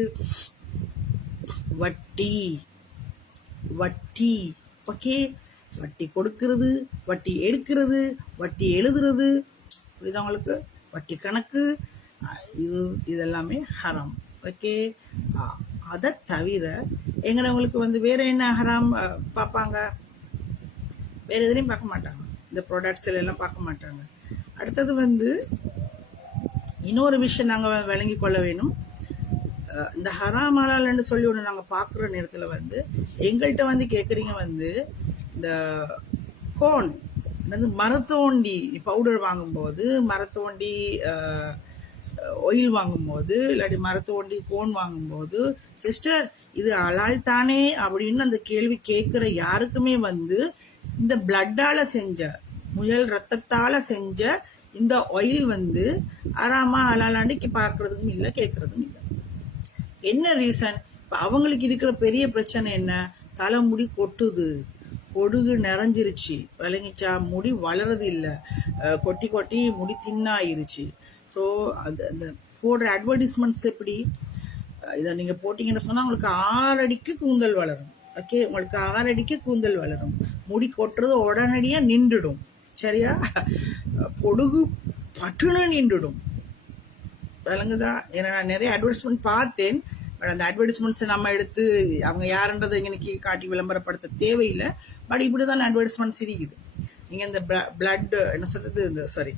வட்டி. ஓகே, வட்டி கொடுக்கிறது, வட்டி எடுக்கிறது, வட்டி எழுதுறது, புரியுதா உங்களுக்கு? வட்டி கணக்கு, இதெல்லாமே ஹராம். ஓகே, அதை தவிர எங்களுக்கு வேற என்ன ஹராம் பார்ப்பாங்க? வேற எதுலையும் பார்க்க மாட்டாங்க, இந்த ப்ராடக்ட்ஸ்ல எல்லாம் பார்க்க மாட்டாங்க. அடுத்தது இன்னொரு விஷயம் நாங்கள் விளங்கி கொள்ள வேணும். இந்த ஹராம் ஹலால்னு சொல்லி ஒன்று நாங்கள் பார்க்குற நேரத்தில் எங்கள்கிட்ட கேட்குறீங்க இந்த கோன் மரத்தோண்டி பவுடர் வாங்கும்போது, மரத்தோண்டி ஆயில் வாங்கும்போது, இல்லாட்டி மரத்தோண்டி கோன் வாங்கும்போது, சிஸ்டர் இது ஹலால் தானே அப்படின்னு அந்த கேள்வி கேட்குற யாருக்குமே இந்த பிளட்டால செஞ்ச முயல் ரத்தத்தால செஞ்ச இந்த ஆயில் வந்து அறாமா அலாலாண்டிக்கு பார்க்கறதும் இல்லை, கேட்கறதும் இல்லை. என்ன ரீசன்? இப்போ அவங்களுக்கு இருக்கிற பெரிய பிரச்சனை என்ன? தலைமுடி கொட்டுது, பொடுகு நிறைஞ்சிருச்சு, விளங்கிச்சா? முடி வளருது இல்லை, கொட்டி கொட்டி முடி தின்னாயிருச்சு. ஸோ அந்த அந்த போடுற அட்வர்டைஸ்மெண்ட்ஸ் எப்படி? இதை நீங்கள் போட்டிங்கன்னு சொன்னால் உங்களுக்கு 6 அடிக்கு கூந்தல் வளரும். ஓகே, உங்களுக்கு 6 அடிக்கு கூந்தல் வளரும், முடி கொட்டுறது உடனடியாக நின்றுடும். சரியா? பொடுகு பட்டுன்னு நின்றுடும். விளங்குதா? ஏன்னா நான் நிறைய அட்வர்டைஸ்மெண்ட் பார்த்தேன். பட் அந்த அட்வர்டைஸ்மெண்ட்ஸை நம்ம எடுத்து அவங்க யாருன்றதை இன்னைக்கு காட்டி விளம்பரப்படுத்த தேவையில்லை. பட் இப்படி தான் அட்வர்டைஸ்மெண்ட்ஸ் இருக்குது. நீங்கள் இந்த பிளட் என்ன சொல்கிறது, இந்த சாரி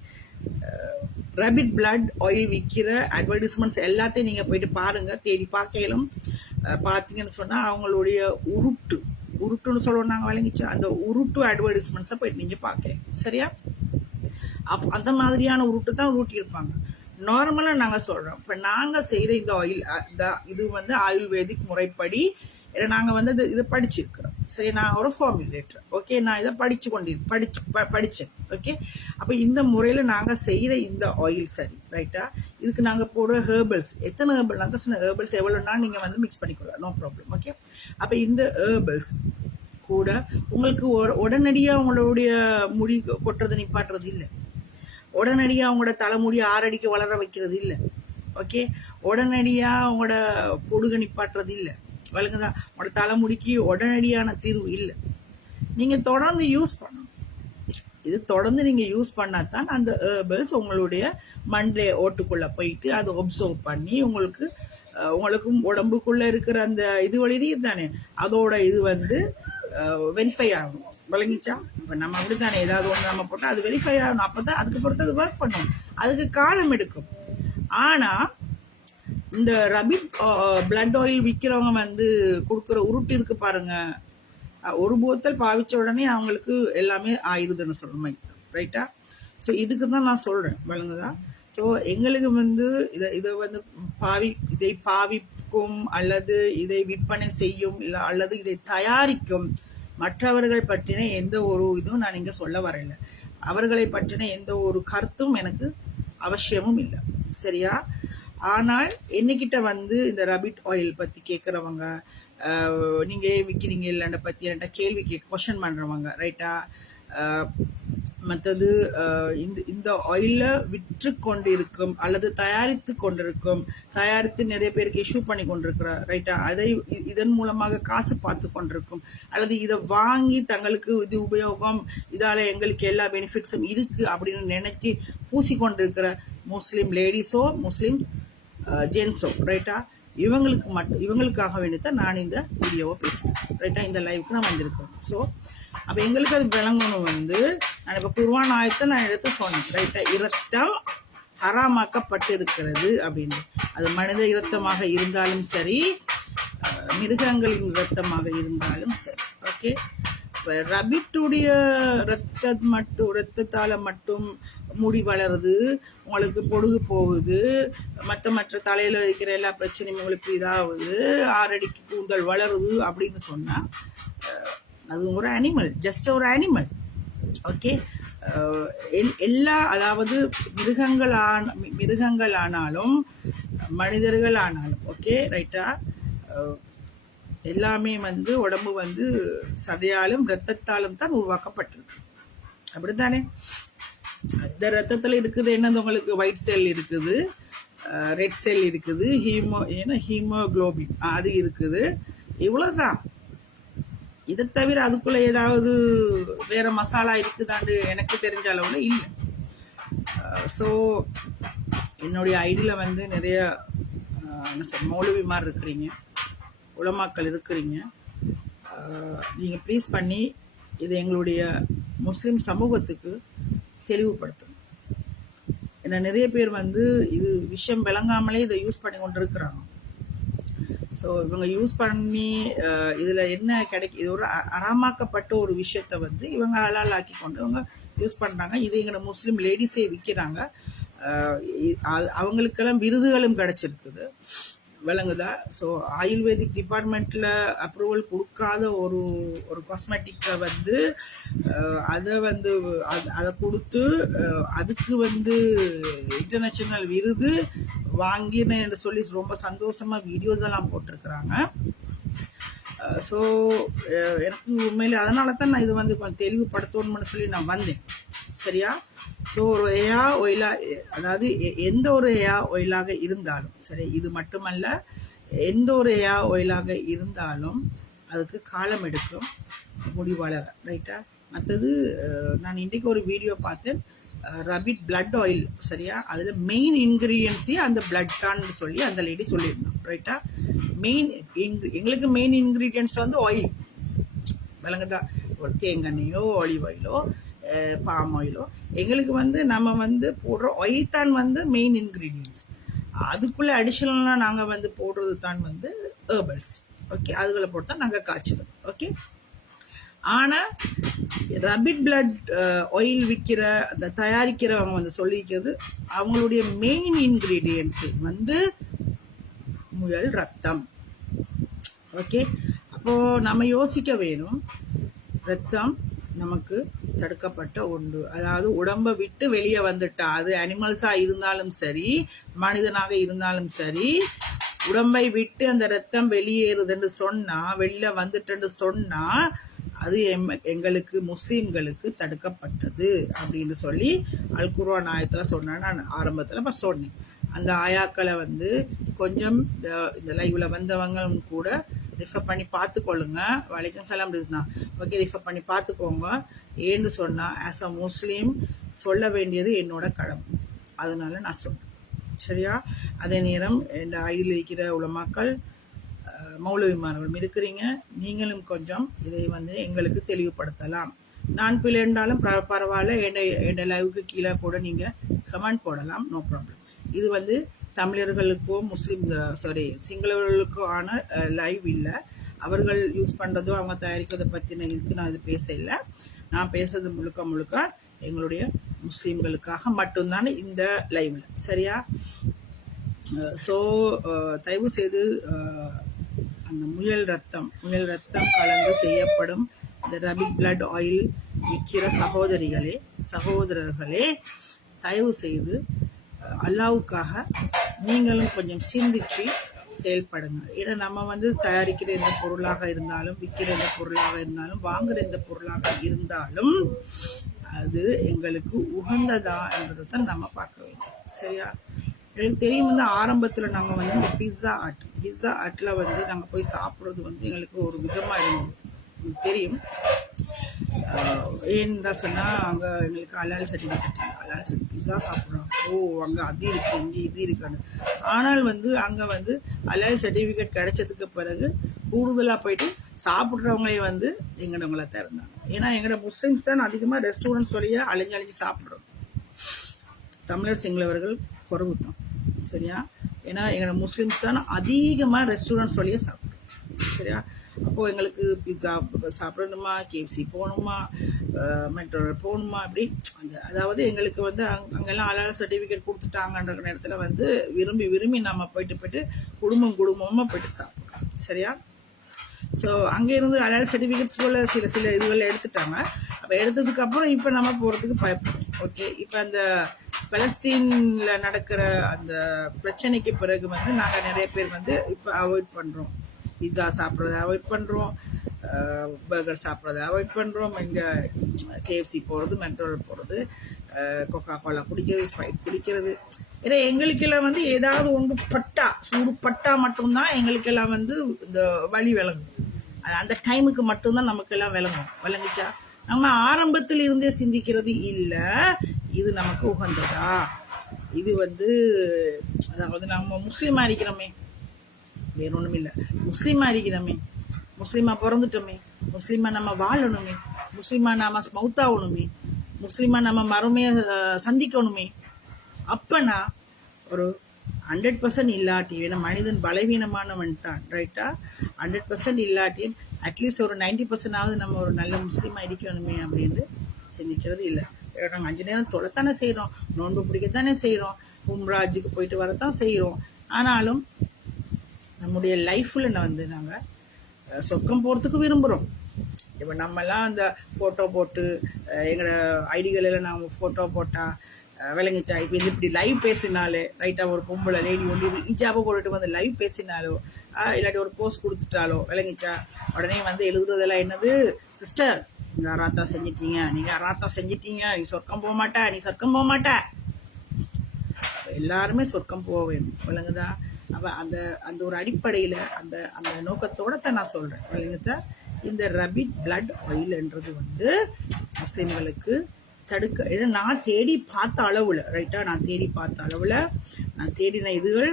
ரபிட் பிளட் ஆயில் விற்கிற அட்வர்டைஸ்மெண்ட்ஸ் எல்லாத்தையும் நீங்கள் போயிட்டு பாருங்கள், தேடி பார்க்கலும். பார்த்தீங்கன்னு சொன்னால் அவங்களுடைய உருட்டுன்னு சொல்லுவோம் நாங்கள், வழங்கிச்சு அந்த உருட்டு அட்வர்டைஸ்மெண்ட்ஸை போயிட்டு நீங்கள் பார்க்கலாம். சரியா? அந்த மாதிரியான உருட்டு தான் உருட்டியிருப்பாங்க. நார்மலாக நாங்கள் சொல்கிறோம், இப்போ நாங்கள் செய்கிற இந்த ஆயில் இது வந்து ஆயுர்வேதிக் முறைப்படி நாங்கள் வந்து இதை படிச்சிருக்கிறோம். சரி, நான் ஒரு ஃபார்முலேட்டர். ஓகே, நான் இதை படித்தேன். ஓகே, அப்போ இந்த முறையில் நாங்கள் செய்கிற இந்த ஆயில் சரி ரைட்டா, இதுக்கு நாங்கள் போடுற ஹேர்பல்ஸ், எத்தனை ஹேர்பல் நான் தான் சொன்ன ஹேர்பல்ஸ் எவ்வளோனா நீங்கள் வந்து மிக்ஸ் பண்ணிக்கலாம், நோ ப்ராப்ளம். ஓகே, அப்போ இந்த ஹேர்பல்ஸ் கூட உங்களுக்கு உடனடியாக உங்களுடைய முடி கொட்டுறது நிப்பாட்டுறது இல்லை, உடனடியாக அவங்களோட தலைமுடி 6 அடிக்கு வளர வைக்கிறது இல்லை. ஓகே, உடனடியாக அவங்களோட பொடுக நிப்பாட்டுறது இல்லை. வழங்குதா? உங்களோட தலைமுடிக்கு உடனடியான தீர்வு இல்லை. நீங்கள் தொடர்ந்து யூஸ் பண்ணணும். இது தொடர்ந்து நீங்கள் யூஸ் பண்ணாதான் அந்த ஹெர்பல்ஸ் உங்களுடைய மண்டே ஓட்டுக்குள்ளே போயிட்டு அதை ஒப்சர்வ் பண்ணி உங்களுக்கும் உடம்புக்குள்ளே இருக்கிற அந்த இது வழி தானே, அதோட இது வந்து வெரிஃபை ஆகணும். விளங்கிச்சா? இப்போ நம்ம அப்படித்தானே ஏதாவது ஒன்று நம்ம போட்டால் அது வெரிஃபை ஆகணும், அப்போ தான் அதுக்கு பொறுத்து அது ஒர்க் பண்ணும். அதுக்கு காலம் எடுக்கும். ஆனால் இந்த ரபிட் பிளட் ஆயில் விற்கிறவங்க வந்து கொடுக்குற உருட்டு இருக்கு பாருங்க, ஒரு போத்தல் பாவிச்ச உடனே அவங்களுக்கு எல்லாமே ஆயிடுதுன்னு சொல்ற மாதிரி, ரைட்டா? ஸோ இதுக்கு தான் நான் சொல்கிறேன், விளங்குதா? ஸோ எங்களுக்கு வந்து இதை வந்து இதை பாவிக்கும் அல்லது இதை விற்பனை செய்யும் இல்லை அல்லது இதை தயாரிக்கும் மற்றவர்கள் பற்றின எந்த ஒரு இதுவும் நான் இங்கே சொல்ல வரல. அவர்களை பற்றின எந்த ஒரு கருத்தும் எனக்கு அவசியமும் இல்லை. சரியா? ஆனால் என்னைக்கிட்ட வந்து இந்த ரபிட் ஆயில் பற்றி கேட்குறவங்க, நீங்கள் ஏன் விற்கிறீங்க இல்லைன்ற பற்றி என்கிட்ட கேள்வி கொஷன் பண்ணுறவங்க, ரைட்டா? மற்றது இந்த ஆயிலை விற்று கொண்டிருக்கும் அல்லது தயாரித்து கொண்டிருக்கும், தயாரித்து நிறைய பேருக்கு இஷ்யூ பண்ணி கொண்டிருக்கிற, ரைட்டா? இதன் மூலமாக காசு பார்த்து கொண்டிருக்கும் அல்லது இதை வாங்கி தங்களுக்கு இது உபயோகம், இதால எங்களுக்கு எல்லா பெனிஃபிட்ஸும் இருக்கு அப்படின்னு நினைச்சு பூசிக்கொண்டிருக்கிற முஸ்லீம் லேடிஸோ முஸ்லீம் ஜென்ஸோ, ரைட்டா? இவங்களுக்காக வேண்டித்தான் நான் இந்த வீடியோவை பேசுகிறேன், ரைட்டா? இந்த லைவுக்கு நான் வந்திருக்கேன். ஸோ அப்போ எங்களுக்கு அது விளங்கணும். வந்து நான் இப்போ குர்ஆன் ஆயத்தை நான் எடுத்து சொன்னேன், ரைட்டா? இரத்தம் ஹராமாக்கப்பட்டு இருக்கிறது அப்படின்னு. அது மனித இரத்தமாக இருந்தாலும் சரி, மிருகங்களின் இரத்தமாக இருந்தாலும் சரி. ஓகே, இப்போ ரபிட்டுடைய இரத்தத்தால் மட்டும் முடி வளருது, உங்களுக்கு பொடுகு போகுது, மற்ற தலையில் இருக்கிற எல்லா பிரச்சனையும் உங்களுக்கு இதாகுது, 6 அடிக்கு கூந்தல் வளருது அப்படின்னு சொன்னால் அது ஒரு அனிமல், ஜஸ்ட் ஒரு அனிமல். ஓகே, அதாவது மிருகங்கள் ஆனாலும் மனிதர்கள் ஆனாலும், ஓகே ரைட்டா, எல்லாமே வந்து உடம்பு வந்து சதையாலும் இரத்தத்தாலும் தான் உருவாக்கப்பட்டிருக்கு, அப்படித்தானே? இந்த ரத்தத்தில் இருக்குது என்னது, உங்களுக்கு ஒயிட் செல் இருக்குது, ரெட் செல் இருக்குது, ஹீமோகுளோபின் அது இருக்குது, இவ்வளோதான். இதை தவிர அதுக்குள்ள ஏதாவது வேற மசாலா இருக்குதான்னு எனக்கு தெரிஞ்ச அளவுல இல்லை. ஸோ என்னுடைய ஐடியில் வந்து நிறைய மௌலவிமார் இருக்கிறீங்க, உலமாக்கள் இருக்கிறீங்க. நீங்கள் ப்ளீஸ் பண்ணி இது எங்களுடைய முஸ்லீம் சமூகத்துக்கு தெளிவுபடுத்தணும். ஏன்னா நிறைய பேர் வந்து இது விஷயம் விளங்காமலே இதை யூஸ் பண்ணி கொண்டு இருக்கிறாங்க. ஸோ இவங்க யூஸ் பண்ணி இதில் என்ன இது ஒரு அறமாக்கப்பட்ட ஒரு விஷயத்த வந்து இவங்க ஹலாலாக்கி கொண்டு இவங்க யூஸ் பண்ணுறாங்க. இது எங்களோட முஸ்லீம் லேடிஸே விற்கிறாங்க. அவங்களுக்கெல்லாம் விருதுகளும் கிடச்சிருக்குது. விளங்குதா? ஸோ ஆயுர்வேதிக் டிபார்ட்மெண்ட்டில் அப்ரூவல் கொடுக்காத ஒரு ஒரு காஸ்மெட்டிக்கை வந்து அதை வந்து அதை கொடுத்து அதுக்கு வந்து இன்டர்நேஷ்னல் விருது வாங்கினேன்னு சொல்லி ரொம்ப சந்தோஷமாக வீடியோஸ் எல்லாம் போட்டிருக்கிறாங்க. ஸோ எனக்கு உண்மையிலே அதனால தான் நான் இது வந்து கொஞ்சம் தெளிவுபடுத்தணும்னு சொல்லி நான் வந்தேன். சரியா? ஸோ ஒரு ஒயிலா, அதாவது எந்த ஒரு ஒயிலாக இருந்தாலும் சரி, இது மட்டுமல்ல, எந்த ஒரு ஒயிலாக இருந்தாலும் அதுக்கு காலம் எடுக்கும் முடி வளர. ரைட்டா? மற்றது நான் இன்றைக்கு ஒரு வீடியோ பார்த்தேன், ரபிட் பிளட் ஆயில். சரியா? அதில் மெயின் இன்க்ரீடியன்ஸே அந்த பிளட் தான் சொல்லி அந்த லேடி சொல்லியிருந்தோம். ரைட்டா? எங்களுக்கு மெயின் இன்க்ரீடியன்ஸ் வந்து ஆயில் விளங்குதா? ஒரு தேங்காய்யோ ஆலிவ் ஆயிலோ பாம் ஆயிலோ எங்களுக்கு வந்து நம்ம வந்து போடுற ஆயில் தான் வந்து மெயின் இன்க்ரீடியன்ஸ். அதுக்குள்ளே அடிஷ்னலாக நாங்கள் வந்து போடுறது தான் வந்து ஹெர்பல்ஸ். ஓகே, அதுகளை போட்டு தான் நாங்கள் காய்ச்சுவோம். ஓகே, ஆனால் ரபிட் பிளட் ஆயில் விற்கிற அந்த தயாரிக்கிறவங்க வந்து சொல்லிக்கிறது அவங்களுடைய மெயின் இன்க்ரீடியன்ஸ் வந்து முயல் ரத்தம். ஓகே, அப்போது நம்ம யோசிக்க வேணும், ரத்தம் நமக்கு தடுக்கப்பட்ட ஒன்று. அதாவது உடம்பை விட்டு வெளியே வந்துட்டா, அது அனிமல்ஸாக இருந்தாலும் சரி, மனிதனாக இருந்தாலும் சரி, உடம்பை விட்டு அந்த ரத்தம் வெளியேறுதுன்னு சொன்னால், வெளியில் வந்துட்டுன்னு சொன்னால், அது எங்களுக்கு முஸ்லீம்களுக்கு தடுக்கப்பட்டது அப்படின்னு சொல்லி அல் குர்ஆன் ஆயத்தில் சொன்னேன். நான் ஆரம்பத்தில் இப்போ சொன்னேன். அந்த ஆயாக்களை வந்து கொஞ்சம் இந்த லைவில் வந்தவங்களும் கூட ரிஃபர் பண்ணி பார்த்துக்கொள்ளுங்க. வலைக்கம் சலாம் ரிஸ்னா. ஓகே, ரிஃபர் பண்ணி பார்த்துக்கோங்க. ஏன்னு சொன்னால் ஆஸ் அ முஸ்லீம் சொல்ல வேண்டியது என்னோட கடமை. அதனால நான் சொல்கிறேன். சரியா? அதே நேரம் இந்த ஐடியில் இருக்கிற உலமாக்கள் மௌலவிமார்களும் இருக்கிறீங்க, நீங்களும் கொஞ்சம் இதை வந்து எங்களுக்கு தெளிவுபடுத்தலாம். நான் பிள்ளைண்டாலும் பரவாயில்ல, என் லைவுக்கு கீழே கூட நீங்கள் கமெண்ட் போடலாம், நோ ப்ராப்ளம். இது வந்து தமிழர்களுக்கோ சிங்களவர்களுக்கோ ஆன லைவ் இல்லை. அவர்கள் யூஸ் பண்ணுறதோ அவங்க தயாரிக்கிறதை பற்றின இதுக்கு நான் இது பேச இல்லை. நான் பேசுறது முழுக்க முழுக்க எங்களுடைய முஸ்லீம்களுக்காக மட்டும்தான் இந்த லைவ்ல. சரியா? ஸோ தயவு செய்து அந்த முயல் ரத்தம் கலந்து செய்யப்படும் இந்த ரபிட் பிளட் ஆயில் விற்கிற சகோதரர்களே தயவு செய்து அல்லாவுக்காக நீங்களும் கொஞ்சம் சிந்திச்சு செயல்படுங்க. ஏன்னா நம்ம வந்து தயாரிக்கிற எந்த பொருளாக இருந்தாலும், விற்கிற எந்த பொருளாக இருந்தாலும், வாங்குற எந்த பொருளாக இருந்தாலும் அது எங்களுக்கு உகந்ததா என்றதை தான் நம்ம பார்க்க வேண்டும். சரியா? எனக்கு தெரியும் வந்து ஆரம்பத்தில் நாங்கள் வந்து இந்த பிஸ்ஸா ஹட்டில் வந்து நாங்கள் போய் சாப்பிட்றது வந்து எங்களுக்கு ஒரு விதமாக இருந்தது. தெரியும் ஏன்னா சொன்னால் அங்கே எங்களுக்கு அலால் சர்டிஃபிகேட் பிஸ்ஸா சாப்பிட்றோம். அங்கே அது இருக்கு, இங்கே இது இருக்குன்னு. ஆனால் வந்து அங்கே வந்து அலால் சர்டிஃபிகேட் கிடைச்சதுக்கு பிறகு கூடுதலாக போயிட்டு சாப்பிட்றவங்களே வந்து எங்களவங்கள தான் இருந்தாங்க. ஏன்னா எங்களோட முஸ்லீம்ஸ் தான் அதிகமாக ரெஸ்டாரண்ட்ஸ் வழியாக அழிஞ்சு சாப்பிட்றோம். தமிழர் சிங்களவர்கள் குறைவு தான். சரியா? ஏன்னா எங்களோட முஸ்லீம்ஸ் தான் அதிகமாக ரெஸ்டாரண்ட்ஸ் வழியாக சாப்பிட்றோம். சரியா? அப்போது எங்களுக்கு பிஸ்ஸா சாப்பிடணுமா, கேஎஃப்சி போகணுமா, மெட்ரோவில் போகணுமா, அப்படி அதாவது எங்களுக்கு வந்து அங்கெல்லாம் அலால் சர்டிஃபிகேட் கொடுத்துட்டாங்கன்ற நேரத்தில் வந்து விரும்பி நம்ம போயிட்டு குடும்பமாக போயிட்டு சாப்பிட்றோம். சரியா? ஸோ அங்கேருந்து அலால் சர்டிஃபிகேட்ஸ் போல் சில இதுகளில் எடுத்துட்டாங்க. அப்போ எடுத்ததுக்கப்புறம் இப்போ நம்ம போகிறதுக்கு பயப்படும். ஓகே, இப்போ அந்த பலஸ்தீனில் நடக்கிற அந்த பிரச்சனைக்கு பிறகு வந்து நாங்கள் நிறைய பேர் வந்து இப்போ அவாய்ட் பண்ணுறோம். பிஸ்ஸா சாப்பிட்றத அவாய்ட் பண்ணுறோம், பர்கர் சாப்பிட்றத அவாய்ட் பண்ணுறோம். இங்கே கேஎஃப்சி போகிறது, மெட்ரோவில் போகிறது, கொக்கா கோலா குடிக்கிறது, ஸ்ப்ரைட் குடிக்கிறது. ஏன்னா எங்களுக்கெல்லாம் வந்து ஏதாவது ஒன்று சூடு பட்டா மட்டும்தான் எங்களுக்கெல்லாம் வந்து இந்த வலி விளங்கும். அந்த டைமுக்கு மட்டும்தான் நமக்கெல்லாம் விளங்குச்சா? நம்ம ஆரம்பத்தில் இருந்தே சிந்திக்கிறது இல்லை, இது நமக்கு உகந்ததா, இது வந்து அதாவது நம்ம முஸ்லீமாக இருக்கிறோமே, வேற ஒன்றும் இல்லை, முஸ்லீமாக இருக்கிறோமே, முஸ்லீமாக பிறந்துட்டோமே, முஸ்லீமாக நம்ம வாழணுமே, முஸ்லீமாக நம்ம மௌத்தாகணுமே, முஸ்லீமாக நம்ம மறுமையை சந்திக்கணுமே. அப்பனா ஒரு 100% இல்லாட்டி, ஏன்னா மனிதன் பலவீனமானவன் தான். ரைட்டா? 100% இல்லாட்டியும் அட்லீஸ்ட் ஒரு 90%ஆவது நம்ம ஒரு நல்ல முஸ்லீமாக இருக்கணுமே அப்படின்னு சிந்திக்கிறது இல்லை. நாங்கள் 5 நேரம் தொலைத்தானே செய்கிறோம், நோன்பு பிடிக்கத்தானே செய்கிறோம், உம்ராஜுக்கு போயிட்டு வரத்தான் செய்கிறோம். ஆனாலும் நம்முடைய லைஃப்பில் நாங்கள் சொர்க்கம் போகிறதுக்கு விரும்புகிறோம். இப்போ நம்மலாம் அந்த ஃபோட்டோ போட்டு எங்களோட ஐடிகளில் நாங்கள் ஃபோட்டோ போட்டால் விளங்கிச்சா. இப்போ இது இப்படி லைவ் பேசினாலே ரைட்டாக ஒரு பொம்பளை லேடி ஒன்று இஜாபை போட்டுட்டு வந்து லைவ் பேசினாலோ இல்லாட்டி ஒரு போஸ்ட் கொடுத்துட்டாலோ விளங்கிச்சா, உடனே வந்து எழுதுறதெல்லாம் என்னது, சிஸ்டர் நீங்கள் அராத்தா செஞ்சிட்டீங்க, நீங்கள் அராத்தா செஞ்சிட்டீங்க, நீ சொர்க்கம் போக மாட்டா, நீ சொர்க்கம் போக மாட்டா. எல்லாருமே சொர்க்கம் போக வேணும் விளங்குதா. அப்போ அந்த அந்த ஒரு அடிப்படையில் அந்த அந்த நோக்கத்தோட தான் நான் சொல்கிறேன் விளங்குதா. இந்த ரபிட் பிளட் ஆயில்ன்றது வந்து முஸ்லீம்களுக்கு தடுக்க, ஏன்னா நான் தேடி பார்த்த அளவில் ரைட்டாக நான் தேடி பார்த்த அளவில் நான் தேடின இதுகள்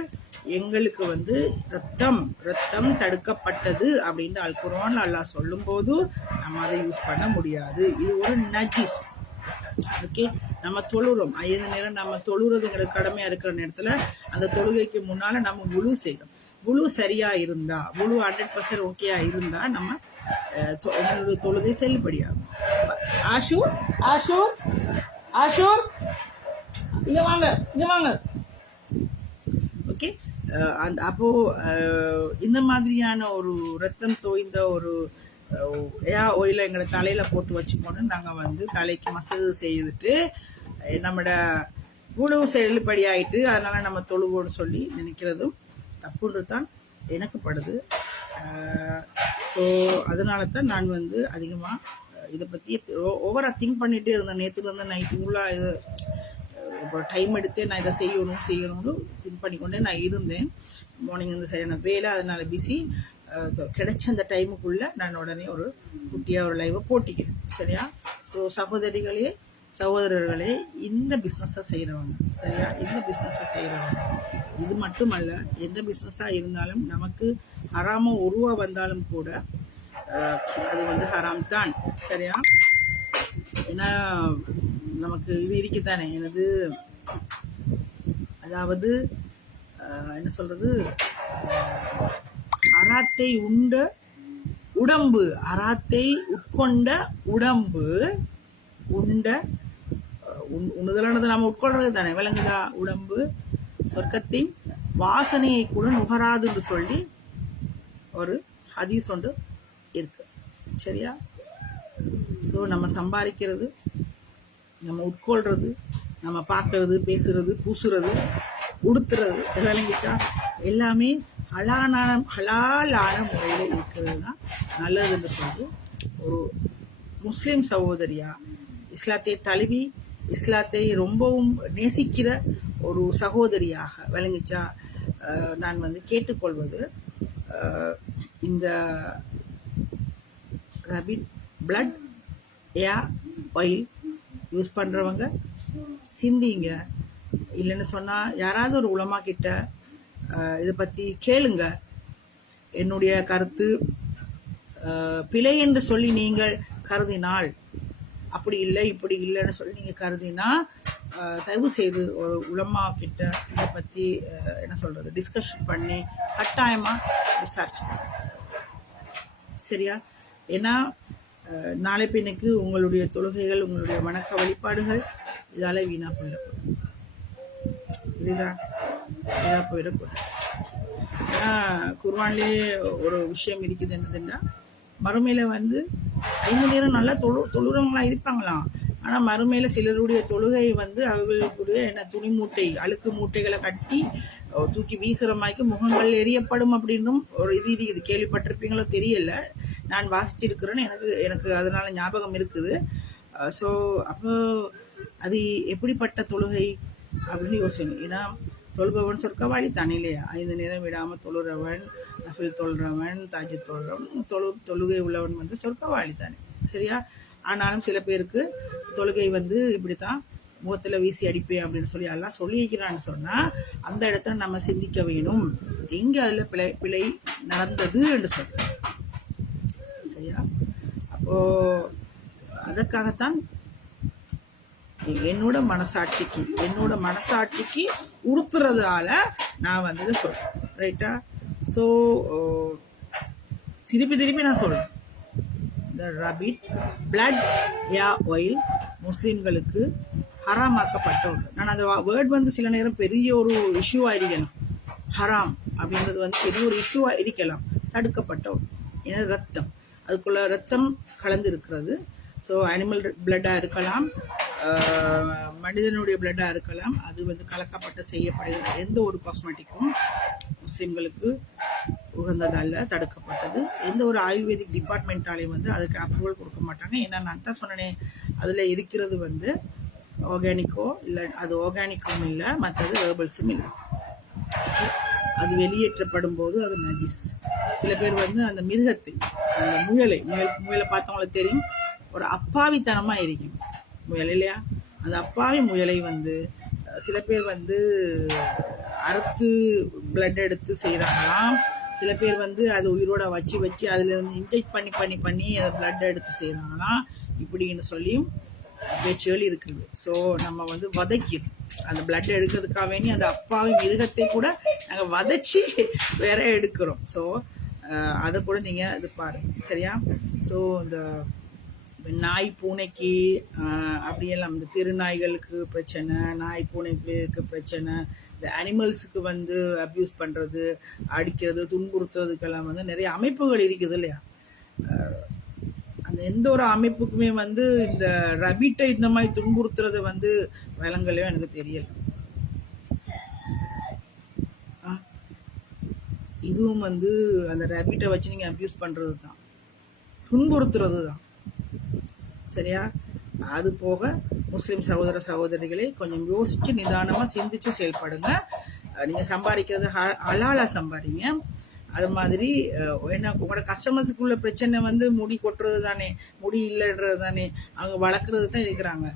எங்களுக்கு வந்து ரத்தம் தடுக்கப்பட்டது அப்படின்ட்டு அல் குர்ஆன்ல அல்லாஹ் சொல்லும் போது நம்ம அதை யூஸ் பண்ண முடியாது. இது ஒரு நஜிஸ். ஓகே, நம்ம தொழுறோம் 5 நேரம் நம்ம தொழுறது எங்களுக்கு கடமையா இருக்கிற நேரத்தில் அந்த தொழுகைக்கு முன்னால நம்ம வுளு செய்யணும். வுளு சரியா இருந்தா, வுளு 100% ஓகேயா இருந்தா நம்ம எங்களுடைய தொழுகை செல்லுபடியாகும். ஆஷூர் ஆஷூர் ஆஷூர் இங்க வாங்க, இங்க வாங்க. ஓகே, அந்த அப்போ இந்த மாதிரியான ஒரு ரத்தம் தோய்ந்த ஒரு ஆயில எங்களை தலையில போட்டு வச்சுக்கோன்னு நாங்கள் வந்து தலைக்கு மசகு செய்துட்டு நம்மட குழு செல்லுபடி ஆயிட்டு அதனால நம்ம தொழுவோன்னு சொல்லி நினைக்கிறதும் தப்புன்றது தான் எனக்கு படுது. ஸோ அதனால தான் நான் வந்து அதிகமாக இதை பற்றி ஓவராக திங்க் பண்ணிகிட்டே இருந்தேன். நேற்றுலேருந்து நைட்டு ஃபுல்லாக இது இப்போ டைம் எடுத்து நான் இதை செய்யணும்னு திங்க் பண்ணிக்கொண்டே நான் இருந்தேன். மார்னிங் வந்து சரியான வேலை, அதனால பிஸி. கிடைச்ச அந்த டைமுக்குள்ளே நான் உடனே ஒரு குட்டியாக ஒரு லைவை போட்டிக்கிறேன். சரியா. ஸோ சகோதரர்களே இந்த பிஸ்னஸை செய்கிறவங்க, சரியா, இந்த பிஸ்னஸை செய்கிறவங்க, இது மட்டுமல்ல எந்த பிஸ்னஸாக இருந்தாலும் நமக்கு ஹராம உருவா வந்தாலும் கூட அது வந்து ஹராம் தான். சரியா. ஏன்னா நமக்கு இது இருக்குதானே, எனது அதாவது என்ன சொல்றது, அராத்தை உண்ட உடம்பு, அராத்தை உட்கொண்ட உடம்பு உண்ட உண்ணுதலானது நாம உட்கொள்றது தானே விளங்குதா. உடம்பு சொர்க்கத்தின் வாசனையை கூட நுகராதுன்னு சொல்லி ஒரு ஹதீஸ் ஒன்று இருக்கு. சரியா. ஸோ நம்ம சம்பாதிக்கிறது, நம்ம உட்கொள்றது, நம்ம பார்க்கறது, பேசுறது, பூசுறது, உடுத்துறது விளங்கிச்சா எல்லாமே ஹலாலான முறையில் இருக்கிறது தான் நல்லதுன்னு சொல்லி ஒரு முஸ்லீம் சகோதரியா, இஸ்லாத்தை தழுவி இஸ்லாத்தை ரொம்பவும் நேசிக்கிற ஒரு சகோதரியாக விளங்கிச்சா நான் வந்து கேட்டுக்கொள்வது, இந்த ரபிட் பிளட் ஆயில் யூஸ் பண்ணுறவங்க சிந்திங்க. இல்லைன்னு சொன்னால் யாராவது ஒரு உலமா கிட்ட இதை பற்றி கேளுங்க. என்னுடைய கருத்து பிழை என்று சொல்லி நீங்கள் கருதினால், அப்படி இல்லை இப்படி இல்லைன்னு சொல்லி நீங்கள் கருதினா தயவு செய்து ஒரு உலமா கிட்ட இதை பற்றி என்ன சொல்கிறது டிஸ்கஷன் பண்ணி கட்டாயமாக விசாரிச்சு. சரியா. ஏன்னா நாளை பின்னுக்கு உங்களுடைய தொழுகைகள், உங்களுடைய வணக்க வழிபாடுகள் இதால வீணா போயிடக்கூடாது. புரியுதா. வீணா போயிடக்கூடாது. ஏன்னா குர்ஆன்லேயே ஒரு விஷயம் இருக்குது, என்னதுன்னா மறுமையில வந்து 5 நேரம் நல்லா தொழுறவங்களா இருப்பாங்களாம். ஆனா மறுமையில சிலருடைய தொழுகை வந்து அவர்களுடைய என்ன துணி மூட்டை, அழுக்கு மூட்டைகளை கட்டி தூக்கி வீசுற மாதிரி முகங்கள் எரியப்படும் அப்படின்னும் ஒரு இது இருக்குது. கேள்விப்பட்டிருப்பீங்களோ தெரியல, நான் வாசிச்சிருக்கிறேன்னு எனக்கு அதனால ஞாபகம் இருக்குது. ஸோ அப்போ அது எப்படிப்பட்ட தொழுகை அப்படின்னு யோசிக்கணும். ஏன்னா தொழுபவன் சொர்க்கவாளி தானே இல்லையா. 5 நேரம் விடாமல் தொழுறவன், நஃபில் தொழுறவன், தாஜி தொழுறவன், தொழுகை உள்ளவன் வந்து சொர்க்கவாளி தானே. சரியா. ஆனாலும் சில பேருக்கு தொழுகை வந்து இப்படித்தான் முகத்தில் வீசி அடிப்பேன் அப்படின்னு சொல்லி எல்லாம் சொல்லிக்கிறான்னு சொன்னால் அந்த இடத்துல நம்ம சிந்திக்க வேணும், எங்கே அதில் பிழை நடந்தது என்று சொல்ற. சரியா. அப்போது அதற்காகத்தான் என்னோட மனசாட்சிக்கு உறுத்துறதால நான் வந்து சொல்றேன். ரைட்டா. ஸோ திருப்பி நான் சொல்றேன், இந்த ரபிட் பிளட் ஆயில் முஸ்லீம்களுக்கு ஹராமாக்கப்பட்ட ஒன்று. நான் அந்த வேர்ட் வந்து சில நேரம் பெரிய ஒரு இஷ்யூ ஆயிருக்கணும். ஹராம் அப்படின்றது வந்து பெரிய ஒரு இஷ்யூவாக இருக்கலாம், தடுக்கப்பட்ட ஏன்னா ரத்தம், அதுக்குள்ள ரத்தம் கலந்து இருக்கிறது. ஸோ அனிமல் பிளட்டாக இருக்கலாம், மனிதனுடைய பிளட்டாக இருக்கலாம், அது வந்து கலக்கப்பட்டு செய்யப்படுகிற எந்த ஒரு காஸ்மெட்டிக்கும் முஸ்லீம்களுக்கு உகந்ததல்ல, தடுக்கப்பட்டது. எந்த ஒரு ஆயுர்வேதிக் டிபார்ட்மெண்ட்டாலையும் வந்து அதுக்கு அப்ரூவல் கொடுக்க மாட்டாங்க. ஏன்னா நான் தான் சொன்னேன், அதில் இருக்கிறது வந்து ஆர்கானிக்கோ இல்லை, அது ஆர்கானிக்கும் இல்லை, மற்றது ஹெர்பல்ஸும் இல்லை. அது வெளியேற்றப்படும் போது அது நஜிஸ். சில பேர் வந்து அந்த மிருகத்தை, அந்த முயலை பார்த்தவங்களுக்கு தெரியும், ஒரு அப்பாவித்தனமாக இருக்கும் முயல் இல்லையா. அந்த அப்பாவி முயலை வந்து சில பேர் வந்து அறுத்து பிளட் எடுத்து செய்கிறாங்களாம். சில பேர் வந்து அதை உயிரோட வச்சு அதில் இருந்து இன்ஜெக்ட் பண்ணி அதை பிளட் எடுத்து செய்கிறாங்களாம். இப்படின்னு சொல்லியும் பேச்சுகள் இருக்குது. ஸோ நம்ம வந்து வதக்கிடும், அந்த பிளட் எடுக்கிறதுக்காக வேண்டி அந்த அப்பாவி மிருகத்தை கூட நாங்கள் வதச்சி வேற எடுக்கிறோம். ஸோ அதை கூட நீங்கள் இது பாருங்க, சரியா. ஸோ இந்த நாய் பூனைக்கு அப்படியெல்லாம் இந்த திருநாய்களுக்கு பிரச்சனை, நாய் பூனைக்கு பிரச்சனை, இந்த அனிமல்ஸுக்கு வந்து அப்யூஸ் பண்ணுறது, அடிக்கிறது, துன்புறுத்துறதுக்கெல்லாம் வந்து நிறைய அமைப்புகள் இருக்குது இல்லையா. அந்த எந்த ஒரு அமைப்புக்குமே வந்து இந்த ரபிட்டை இந்த மாதிரி துன்புறுத்துறதை வந்து விலங்கலையும் எனக்கு தெரியல. இதுவும் வந்து அந்த ரபிட்டை வச்சு நீங்கள் அப்யூஸ் பண்ணுறது தான், துன்புறுத்துறது தான், சரியா. அது போக முஸ்லீம் சகோதர சகோதரிகளை கொஞ்சம் யோசிச்சு நிதானமாக சிந்திச்சு செயல்படுங்க. நீங்கள் சம்பாதிக்கிறது ஹலாலா சம்பாதிங்க. அது மாதிரி என்ன உங்களோட கஸ்டமர்ஸுக்குள்ள பிரச்சனை வந்து முடி கொட்டுறது தானே, முடி இல்லைன்றது தானே, அவங்க வளர்க்குறது தான் இருக்கிறாங்க.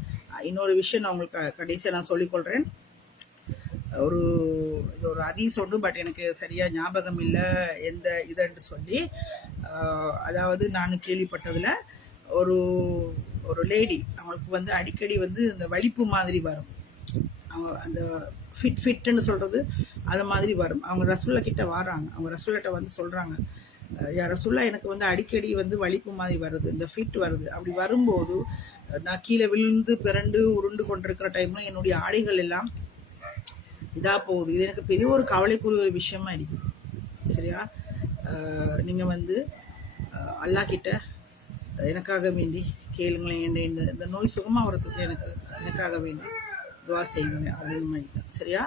இன்னொரு விஷயம் நான் உங்களுக்கு கடைசியாக நான் சொல்லிக்கொள்கிறேன். இது ஒரு ஹதீஸ் உண்டு, பட் எனக்கு சரியாக ஞாபகம் இல்லை எந்த இதுன்னு சொல்லி. அதாவது நான் கேள்விப்பட்டதில் ஒரு ஒரு லேடி, அவங்களுக்கு வந்து அடிக்கடி வந்து இந்த வலிப்பு மாதிரி வரும், அவங்க அந்த ஃபிட்டுன்னு சொல்கிறது அது மாதிரி வரும். அவங்க ரசூல்லா கிட்ட வராங்க, அவங்க ரசூல்லாட்ட வந்து சொல்கிறாங்க, யார் ரசூல்லா எனக்கு வந்து அடிக்கடி வந்து வலிப்பு மாதிரி வருது, இந்த ஃபிட் வருது. அப்படி வரும்போது நான் கீழே விழுந்து பிறண்டு உருண்டு கொண்டிருக்கிற டைமில் என்னுடைய ஆடைகள் எல்லாம் இதாக போகுது. இது எனக்கு பெரிய ஒரு கவலைக்குரிய ஒரு விஷயமா இருக்குது, சரியா. நீங்கள் வந்து அல்லாஹ் கிட்ட எனக்காக வேண்டி கேளுங்களேன், இந்த நோய் சுகமாக வரத்துக்கு எனக்காக வேண்டி துவா செய்யுங்க அப்படின்னு மாதிரி தான், சரியா.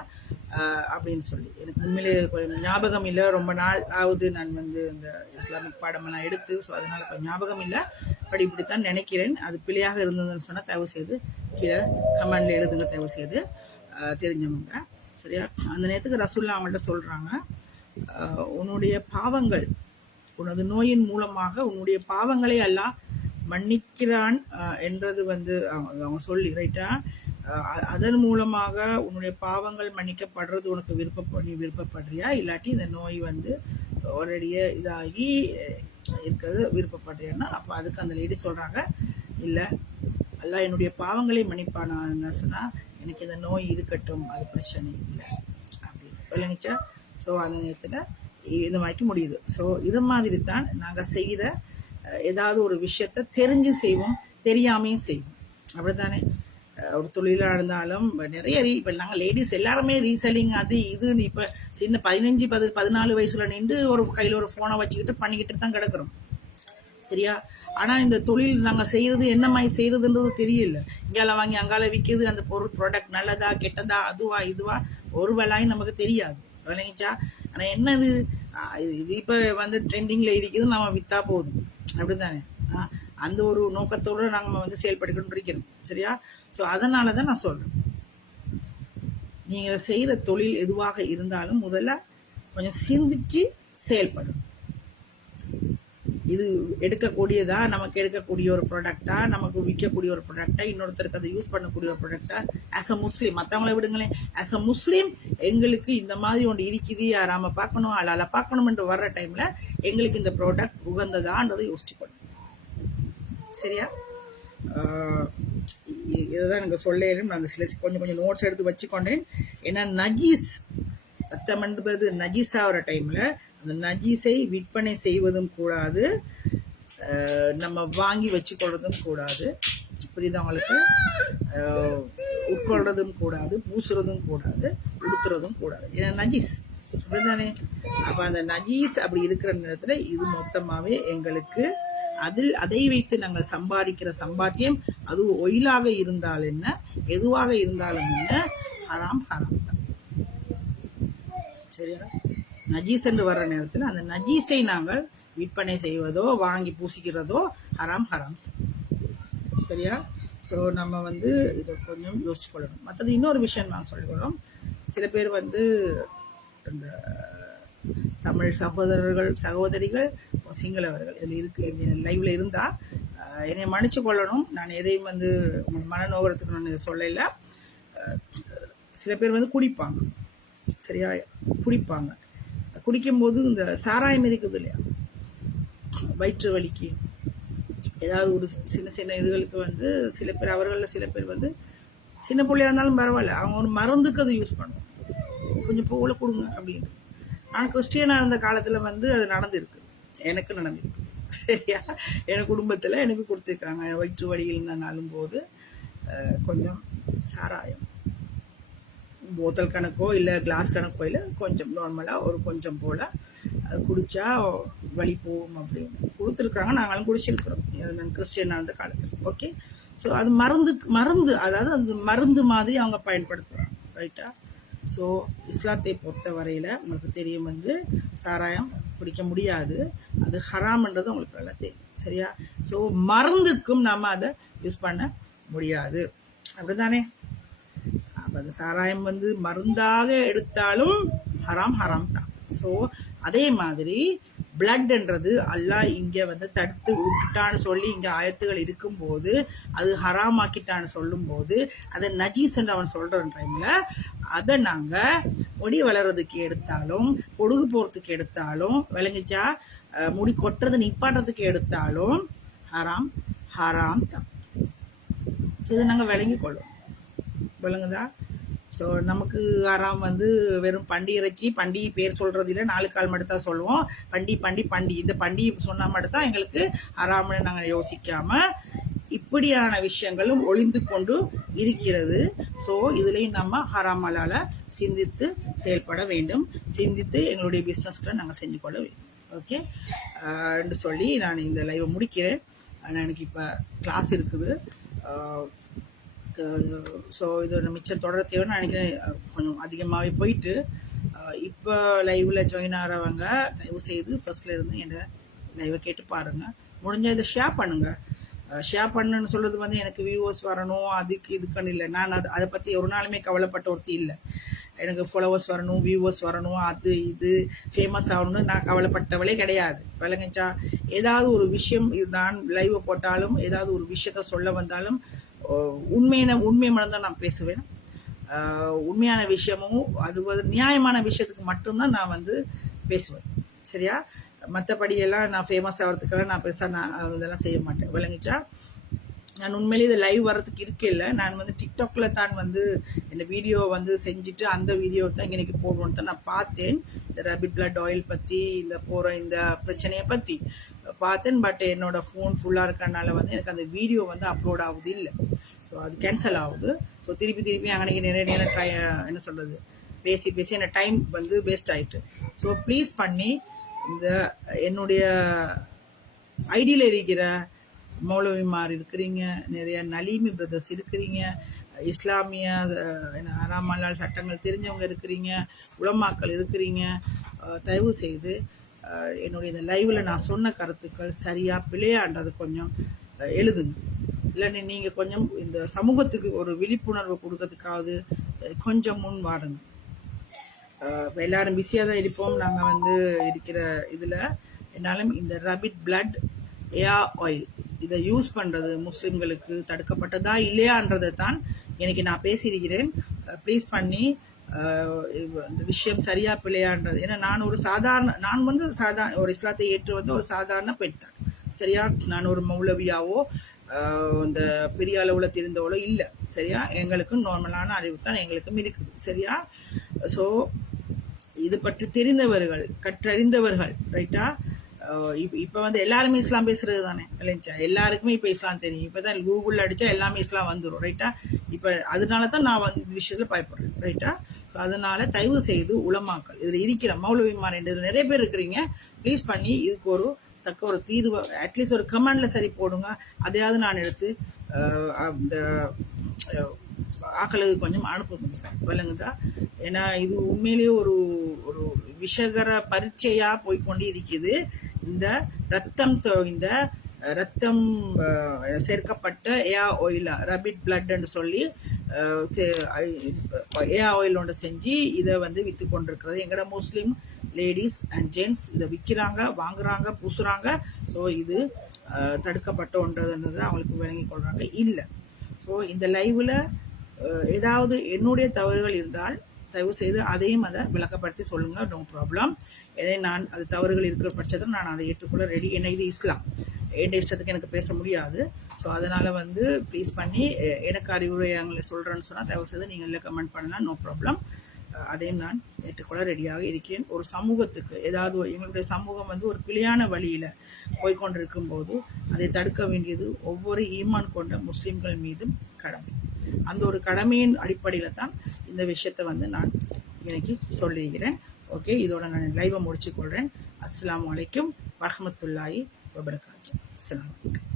அப்படின்னு சொல்லி எனக்கு உண்மையிலே கொஞ்சம் ஞாபகம் இல்லை, ரொம்ப நாள் ஆகுது நான் வந்து இந்த இஸ்லாமிக் பாடமெல்லாம் எடுத்து. ஸோ அதனால் கொஞ்சம் ஞாபகம் இல்லை, பட் இப்படித்தான் நினைக்கிறேன். அது பிழையாக இருந்ததுன்னு சொன்னால் தயவு செய்து கீழே கமெண்டில் எழுதுங்க, தயவு செய்து தெரிஞ்சவங்க, சரியா. அந்த நேரத்துக்கு ரசூல்லா அவங்கள்ட்ட சொல்கிறாங்க, உன்னுடைய பாவங்கள், உனது நோயின் மூலமாக உன்னுடைய பாவங்களை எல்லாம் மன்னிக்கிறான் என்றது வந்து அவங்க சொல்லி ரைட்டா. அதன் மூலமாக உன்னுடைய பாவங்கள் மன்னிக்கப்படுறது உனக்கு நீ விருப்பப்படுறியா, இல்லாட்டி இந்த நோய் வந்து ஒரேடிய இதாகி இருக்கிறது விருப்பப்படுறியான்னா, அப்போ அதுக்கு அந்த லேடி சொல்கிறாங்க, இல்லை அல்லாஹ் என்னுடைய பாவங்களை மன்னிப்பானான்னு சொன்னால் எனக்கு இந்த நோய் இருக்கட்டும், அது பிரச்சனை இல்லை அப்படின்னு இல்லைங்கச்சா. ஸோ அந்த நேரத்தில் இந்த மாதிரி முடியுது. ஸோ இது மாதிரி தான் நாங்கள் செய்கிற ஏதாவது ஒரு விஷயத்த தெரிஞ்சு செய்வோம், தெரியாமையும் செய்வோம், அப்படி தானே. ஒரு தொழிலாக இருந்தாலும் நிறைய இப்போ நாங்கள் லேடிஸ் எல்லாருமே ரீசெல்லிங் அது இதுன்னு இப்போ சின்ன 15-14 வயசுல நின்று ஒரு கையில் ஒரு ஃபோனை வச்சுக்கிட்டு பண்ணிக்கிட்டு தான் கிடக்குறோம், சரியா. ஆனால் இந்த தொழில் நாங்கள் செய்கிறது என்ன மாதிரி செய்கிறதுன்றது தெரியல. இங்கால வாங்கி அங்கால விற்கிது, அந்த பொருள் ப்ராடக்ட் நல்லதா கெட்டதா அதுவா இதுவா ஒரு வேலையும் நமக்கு தெரியாது, விளங்கிச்சா. ஆனால் என்னது இது இப்போ வந்து ட்ரெண்டிங்கில் இருக்குது, நம்ம விற்றா போதும், அப்படி தானே. அந்த ஒரு நோக்கத்தோடு நாங்கள் வந்து செயல்பட்டுக்கிட்டு இருக்கிறோம், சரியா. ஸோ அதனால தான் நான் சொல்கிறேன், நீங்கள் செய்கிற தொழில் எதுவாக இருந்தாலும் முதல்ல கொஞ்சம் சிந்திச்சு செயல்படும். இது எடுக்கக்கூடியதா, நமக்கு எடுக்கக்கூடிய ஒரு ப்ராடக்டா, நமக்கு விற்கக்கூடிய ஒரு ப்ராடக்டா, இன்னொருத்தருக்கு அதை யூஸ் பண்ணக்கூடிய ஒரு ப்ராடக்டா. ஆஸ் அ முஸ்லீம், மற்றவங்களை விடுங்களேன், ஆஸ் அ முஸ்லீம் எங்களுக்கு இந்த மாதிரி ஒன்று இருக்குது, யாராம பார்க்கணும் அலால பார்க்கணும்ன்ற வர்ற டைம்ல எங்களுக்கு இந்த ப்ராடக்ட் உகந்ததான்றதை யோசிச்சுக்கணும், சரியா. இதுதான் எனக்கு சொல்லேன். நான் சில கொஞ்சம் நோட்ஸ் எடுத்து வச்சுக்கொண்டேன். ஏன்னா நஜீஸ் ரத்தம் என்பது நஜீஸ் ஆகிற டைம்ல அந்த நஜீஸை விற்பனை செய்வதும் கூடாது, நம்ம வாங்கி வச்சுக்கொள்றதும் கூடாது, புரியுது அவங்களுக்கு. உட்கொள்றதும் கூடாது, பூசுறதும் கூடாது, உடுத்துறதும் கூடாது, ஏன்னா நஜீஸ். அப்படிதானே? அப்ப அந்த நஜீஸ் அப்படி இருக்கிற நேரத்துல இது மொத்தமாவே எங்களுக்கு அதை வைத்து நாங்கள் சம்பாதிக்கிற சம்பாத்தியம் அது ஒயிலாக இருந்தால் என்ன, எதுவாக இருந்தாலும் என்ன, ஹராம் ஹராம் தான். சரியா? நஜீஸ் என்று வர்ற நேரத்தில் அந்த நஜீஸை நாங்கள் விற்பனை செய்வதோ வாங்கி பூசிக்கிறதோ ஹராம் ஹராம். சரியா? ஸோ நம்ம வந்து இதை கொஞ்சம் யோசிச்சு கொள்ளணும். மற்றது இன்னொரு விஷயம் நான் சொல்லிக்கணும். சில பேர் வந்து இந்த தமிழ் சகோதரிகள் சிங்களவர்கள் இதில் இருக்கு லைவ்ல இருந்தா என்னை மன்னிச்சு கொள்ளணும். நான் எதையும் வந்து மனநோகரத்துக்கு நான் சொல்லல. சில பேர் வந்து குடிப்பாங்க. சரியா? குடிப்பாங்க. குடிக்கும்போது இந்த சாராயம் இருக்குது இல்லையா, வயிற்று வலிக்கு ஏதாவது ஒரு சின்ன சின்ன இதுகளுக்கு வந்து சில பேர் அவர்களில் சில பேர் வந்து சின்ன பிள்ளையா இருந்தாலும் பரவாயில்ல, அவங்க ஒரு மருந்துக்கு அதை யூஸ் பண்ணுவோம். கொஞ்சம் போல கொடுங்க அப்படின்னு. நான் கிறிஸ்டியனாக இருந்த காலத்தில் வந்து அது நடந்திருக்கு, எனக்கு நடந்திருக்கு. சரியா? என் குடும்பத்தில் எனக்கு கொடுத்துருக்காங்க. வயிற்று வலியில் நான் நாளும் போது கொஞ்சம் சாராயம் போத்தல் கணக்கோ இல்லை கிளாஸ் கணக்கோ இல்லை, கொஞ்சம் நார்மலாக ஒரு கொஞ்சம் போல் அது குடித்தா வலி போகும் அப்படின்னு கொடுத்துருக்காங்க. நாங்களும் குடிச்சிருக்கிறோம். நான் கிறிஸ்டியனாக இருந்த காலத்தில். ஓகே. ஸோ அது மருந்து அதாவது அந்த மருந்து மாதிரி அவங்க பயன்படுத்துகிறாங்க. ரைட்டா? ஸோ இஸ்லாத்தை பொறுத்த வரையில் உங்களுக்கு தெரியும் வந்து சாராயம் குடிக்க முடியாது, அது ஹராம்ன்றது உங்களுக்கு நல்லா தெரியும். சரியா? ஸோ மருந்துக்கும் நாம் அதை யூஸ் பண்ண முடியாது. அப்படிதானே? அது சாராயம் வந்து மருந்தாக எடுத்தாலும் ஹராம் ஹராம் தான். ஸோ அதே மாதிரி பிளட்ன்றது அல்லாஹ் இங்கே வந்து தடுத்து விட்டுட்டான்னு சொல்லி இங்கே ஆயத்துகள் இருக்கும்போது அது ஹராம் ஆக்கிட்டான்னு சொல்லும் போது அதை நஜீஸ் என்று அவன் சொல்ற டைம்ல அதை நாங்கள் முடி வளர்றதுக்கு எடுத்தாலும் பொடுகு போகிறதுக்கு எடுத்தாலும் விளங்கிச்சா, முடி கொட்டுறது நிப்பாட்டுறதுக்கு எடுத்தாலும் ஹராம் ஹராம் தான். ஸோ இதை நாங்கள் விளங்கி கொள்ளும். விளங்குதா? ஸோ நமக்கு ஹராம் வந்து வெறும் பண்டி இறைச்சி, பண்டி பேர் சொல்றது இல்லை, 4 கால் மட்டும் தான் சொல்லுவோம். பண்டி இந்த பண்டி சொன்னா மட்டும் தான் எங்களுக்கு ஹராம்னு நாங்கள் யோசிக்காம இப்படியான விஷயங்களும் ஒளிந்து கொண்டு இருக்கிறது. ஸோ இதுலேயும் நம்ம ஹராமலால் சிந்தித்து செயல்பட வேண்டும், சிந்தித்து எங்களுடைய பிஸ்னஸ்களை நாங்கள் செஞ்சு கொள்ள வேண்டும். ஓகே என்று சொல்லி நான் இந்த லைவை முடிக்கிறேன். எனக்கு இப்போ கிளாஸ் இருக்குது. ஸோ இது மிச்சம் தொடர தேவைன்னு நினைக்கிறேன். கொஞ்சம் அதிகமாகவே போயிட்டு இப்போ லைவில் ஜாயின் ஆகிறவங்க தயவு செய்து ஃபர்ஸ்ட்ல இருந்து என்னை லைவை கேட்டு பாருங்கள். முடிஞ்சால் இதை ஷேர் பண்ணுங்கள். ஷேர் பண்ணுன்னு சொல்கிறது வந்து எனக்கு வியூவர்ஸ் வரணும் அதுக்கு இதுக்குன்னு இல்லை. நான் அதை பற்றி ஒரு நாளுமே கவலைப்பட்ட ஒருத்தி இல்லை. எனக்கு ஃபாலோவர்ஸ் வரணும், வியூவர்ஸ் வரணும், அது இது ஃபேமஸ் ஆகணும்னு நான் கவலைப்பட்டவளே கிடையாது. விளங்குச்சா? ஏதாவது ஒரு விஷயம் நான் லைவை போட்டாலும் ஏதாவது ஒரு விஷயத்த சொல்ல வந்தாலும் உண்மை மனதான் நான் பேசுவேன். உண்மையான விஷயமும் அது நியாயமான விஷயத்துக்கு மட்டும்தான் நான் வந்து பேசுவேன். சரியா? மற்றபடியெல்லாம் நான் ஃபேமஸ் ஆகிறதுக்கெல்லாம் நான் பெருசாக நான் இதெல்லாம் செய்ய மாட்டேன். விளங்குச்சா? நான் உண்மையிலேயே இது லைவ் வரதுக்கு இருக்கல. நான் வந்து டிக்டாக்ல தான் வந்து இந்த வீடியோ வந்து செஞ்சுட்டு அந்த வீடியோ தான் இன்னைக்கு போடணும்னு தான் நான் பார்த்தேன். இந்த ரேபிட் பிளட் ஆயில் பற்றி இந்த போகிற இந்த பிரச்சனையை பற்றி பார்த்தேன். பட் என்னோட ஃபோன் ஃபுல்லாக இருக்கறனால வந்து எனக்கு அந்த வீடியோ வந்து அப்லோட் ஆகுது இல்லை. ஸோ அது கேன்சல் ஆகுது. ஸோ திருப்பி அங்கே நிறைய நேரம் என்ன சொல்கிறது பேசி என்ன டைம் வந்து வேஸ்ட் ஆகிட்டு. ஸோ ப்ளீஸ் பண்ணி இந்த என்னுடைய ஐடியில் இருக்கிற மௌலவிமார் இருக்கிறீங்க, நிறைய நலீமி பிரதர்ஸ் இருக்கிறீங்க, இஸ்லாமிய ஹராமலால் சட்டங்கள் தெரிஞ்சவங்க இருக்கிறீங்க, உலமாக்கள் இருக்கிறீங்க. தயவு செய்து என்னுடைய இந்த லைவில் நான் சொன்ன கருத்துக்கள் சரியா பிழையான்றது கொஞ்சம் எழுதுங்க. இல்லைன்னு நீங்கள் கொஞ்சம் இந்த சமூகத்துக்கு ஒரு விழிப்புணர்வு கொடுக்கறதுக்காவது கொஞ்சம் முன் வாருங்க. எல்லாரும் பிஸியாக தான் இருப்போம். நாங்கள் வந்து இருக்கிற இதில் என்னாலும் இந்த ரேபிட் பிளட் ஏர் ஆயில் இதை யூஸ் பண்ணுறது முஸ்லீம்களுக்கு தடுக்கப்பட்டதா இல்லையான்றதை தான் எனக்கு நான் பேசியிருக்கிறேன். ப்ளீஸ் பண்ணி இந்த விஷயம் சரியா பிள்ளையான்றது. ஏன்னா நான் வந்து சாதாரண ஒரு இஸ்லாத்தை ஏற்று வந்து ஒரு சாதாரண பெண் தான். சரியா? நான் ஒரு மௌலவியாவோ இந்த பெரிய அளவில் தெரிந்தவளோ இல்லை. சரியா? எங்களுக்கும் நார்மலான அறிவு தான் எங்களுக்கும் இருக்குது. சரியா? ஸோ இது பற்றி தெரிந்தவர்கள், கற்றறிந்தவர்கள், ரைட்டா? இப்போ வந்து எல்லாருமே இஸ்லாம் பேசுறது தானே இல்லைச்சா? எல்லாருக்குமே இப்போ இஸ்லாம் தெரியும். இப்போ தான் கூகுளில் அடித்தா எல்லாமே இஸ்லாம் வந்துடும். ரைட்டா? இப்போ அதனால தான் நான் வந்து இந்த விஷயத்தில் பயப்படுறேன். ரைட்டா? அதனால தயவு செய்து உலமாக்கள் இதில் இருக்கிற மௌலவிமார் இதில் நிறைய பேர் இருக்கிறீங்க, ப்ளீஸ் பண்ணி இதுக்கு ஒரு தக்க ஒரு தீர்வு அட்லீஸ்ட் ஒரு கமெண்ட்ல சரி போடுங்க. அதையாவது நான் எடுத்து அந்த ஆக்களுக்கு கொஞ்சம் அனுப்புங்க, விளங்குதா? ஏன்னா இது உண்மையிலேயே ஒரு ஒரு விஷகர பரீட்சையா போய்கொண்டு இருக்குது. இந்த இந்த ரத்தம் சேர்க்கப்பட்ட ஏஆ ஆயில், ரபிட் பிளட்ன்னு சொல்லி ஏஆ ஆயில் ஒன்று செஞ்சு இதை வந்து விற்று கொண்டிருக்கிறது. எங்கட முஸ்லீம் லேடிஸ் அண்ட் ஜென்ட்ஸ் இதை விற்கிறாங்க, வாங்குறாங்க, பூசுறாங்க. ஸோ இது தடுக்கப்பட்ட ஒன்றுன்றது அவங்களுக்கு விளங்கி கொள்றாங்க இல்லை. ஸோ இந்த லைவ்ல ஏதாவது என்னுடைய தவறுகள் இருந்தால் தயவு செய்து அதையும் அதை விளக்கப்படுத்தி சொல்லுங்க, நோ ப்ராப்ளம். ஏன்னா நான் அது தவறுகள் இருக்கிற பட்சத்தில் நான் அதை ஏற்றுக்கொள்ள ரெடி. ஏன்னா இது இஸ்லாம், என் இஷ்டத்துக்கு எனக்கு பேச முடியாது. ஸோ அதனால் வந்து ப்ளீஸ் பண்ணி எனக்கு அறிவுரைகளை சொல்கிறேன்னு சொன்னால் தயவு செய்து நீங்கள் இல்லை கமெண்ட் பண்ணலாம், நோ ப்ராப்ளம். அதையும் நான் ஏற்றுக்கொள்ள ரெடியாக இருக்கிறேன். ஒரு சமூகத்துக்கு ஏதாவது எங்களுடைய சமூகம் வந்து ஒரு பிழையான வழியில் போய்கொண்டிருக்கும் போது அதை தடுக்க வேண்டியது ஒவ்வொரு ஈமான் கொண்ட முஸ்லீம்கள் மீதும் கடமை. அந்த ஒரு கடமையின் அடிப்படையில் தான் இந்த விஷயத்தை வந்து நான் இன்னைக்கு சொல்லியிருக்கிறேன். ஓகே, இதோட நான் லைவை முடிச்சுக்கொள்கிறேன். அஸ்ஸலாமு அலைக்கும் வரஹ்மத்துல்லாஹி வபரகாத்துஹு. அஸ்ஸலாமு அலைக்கும்.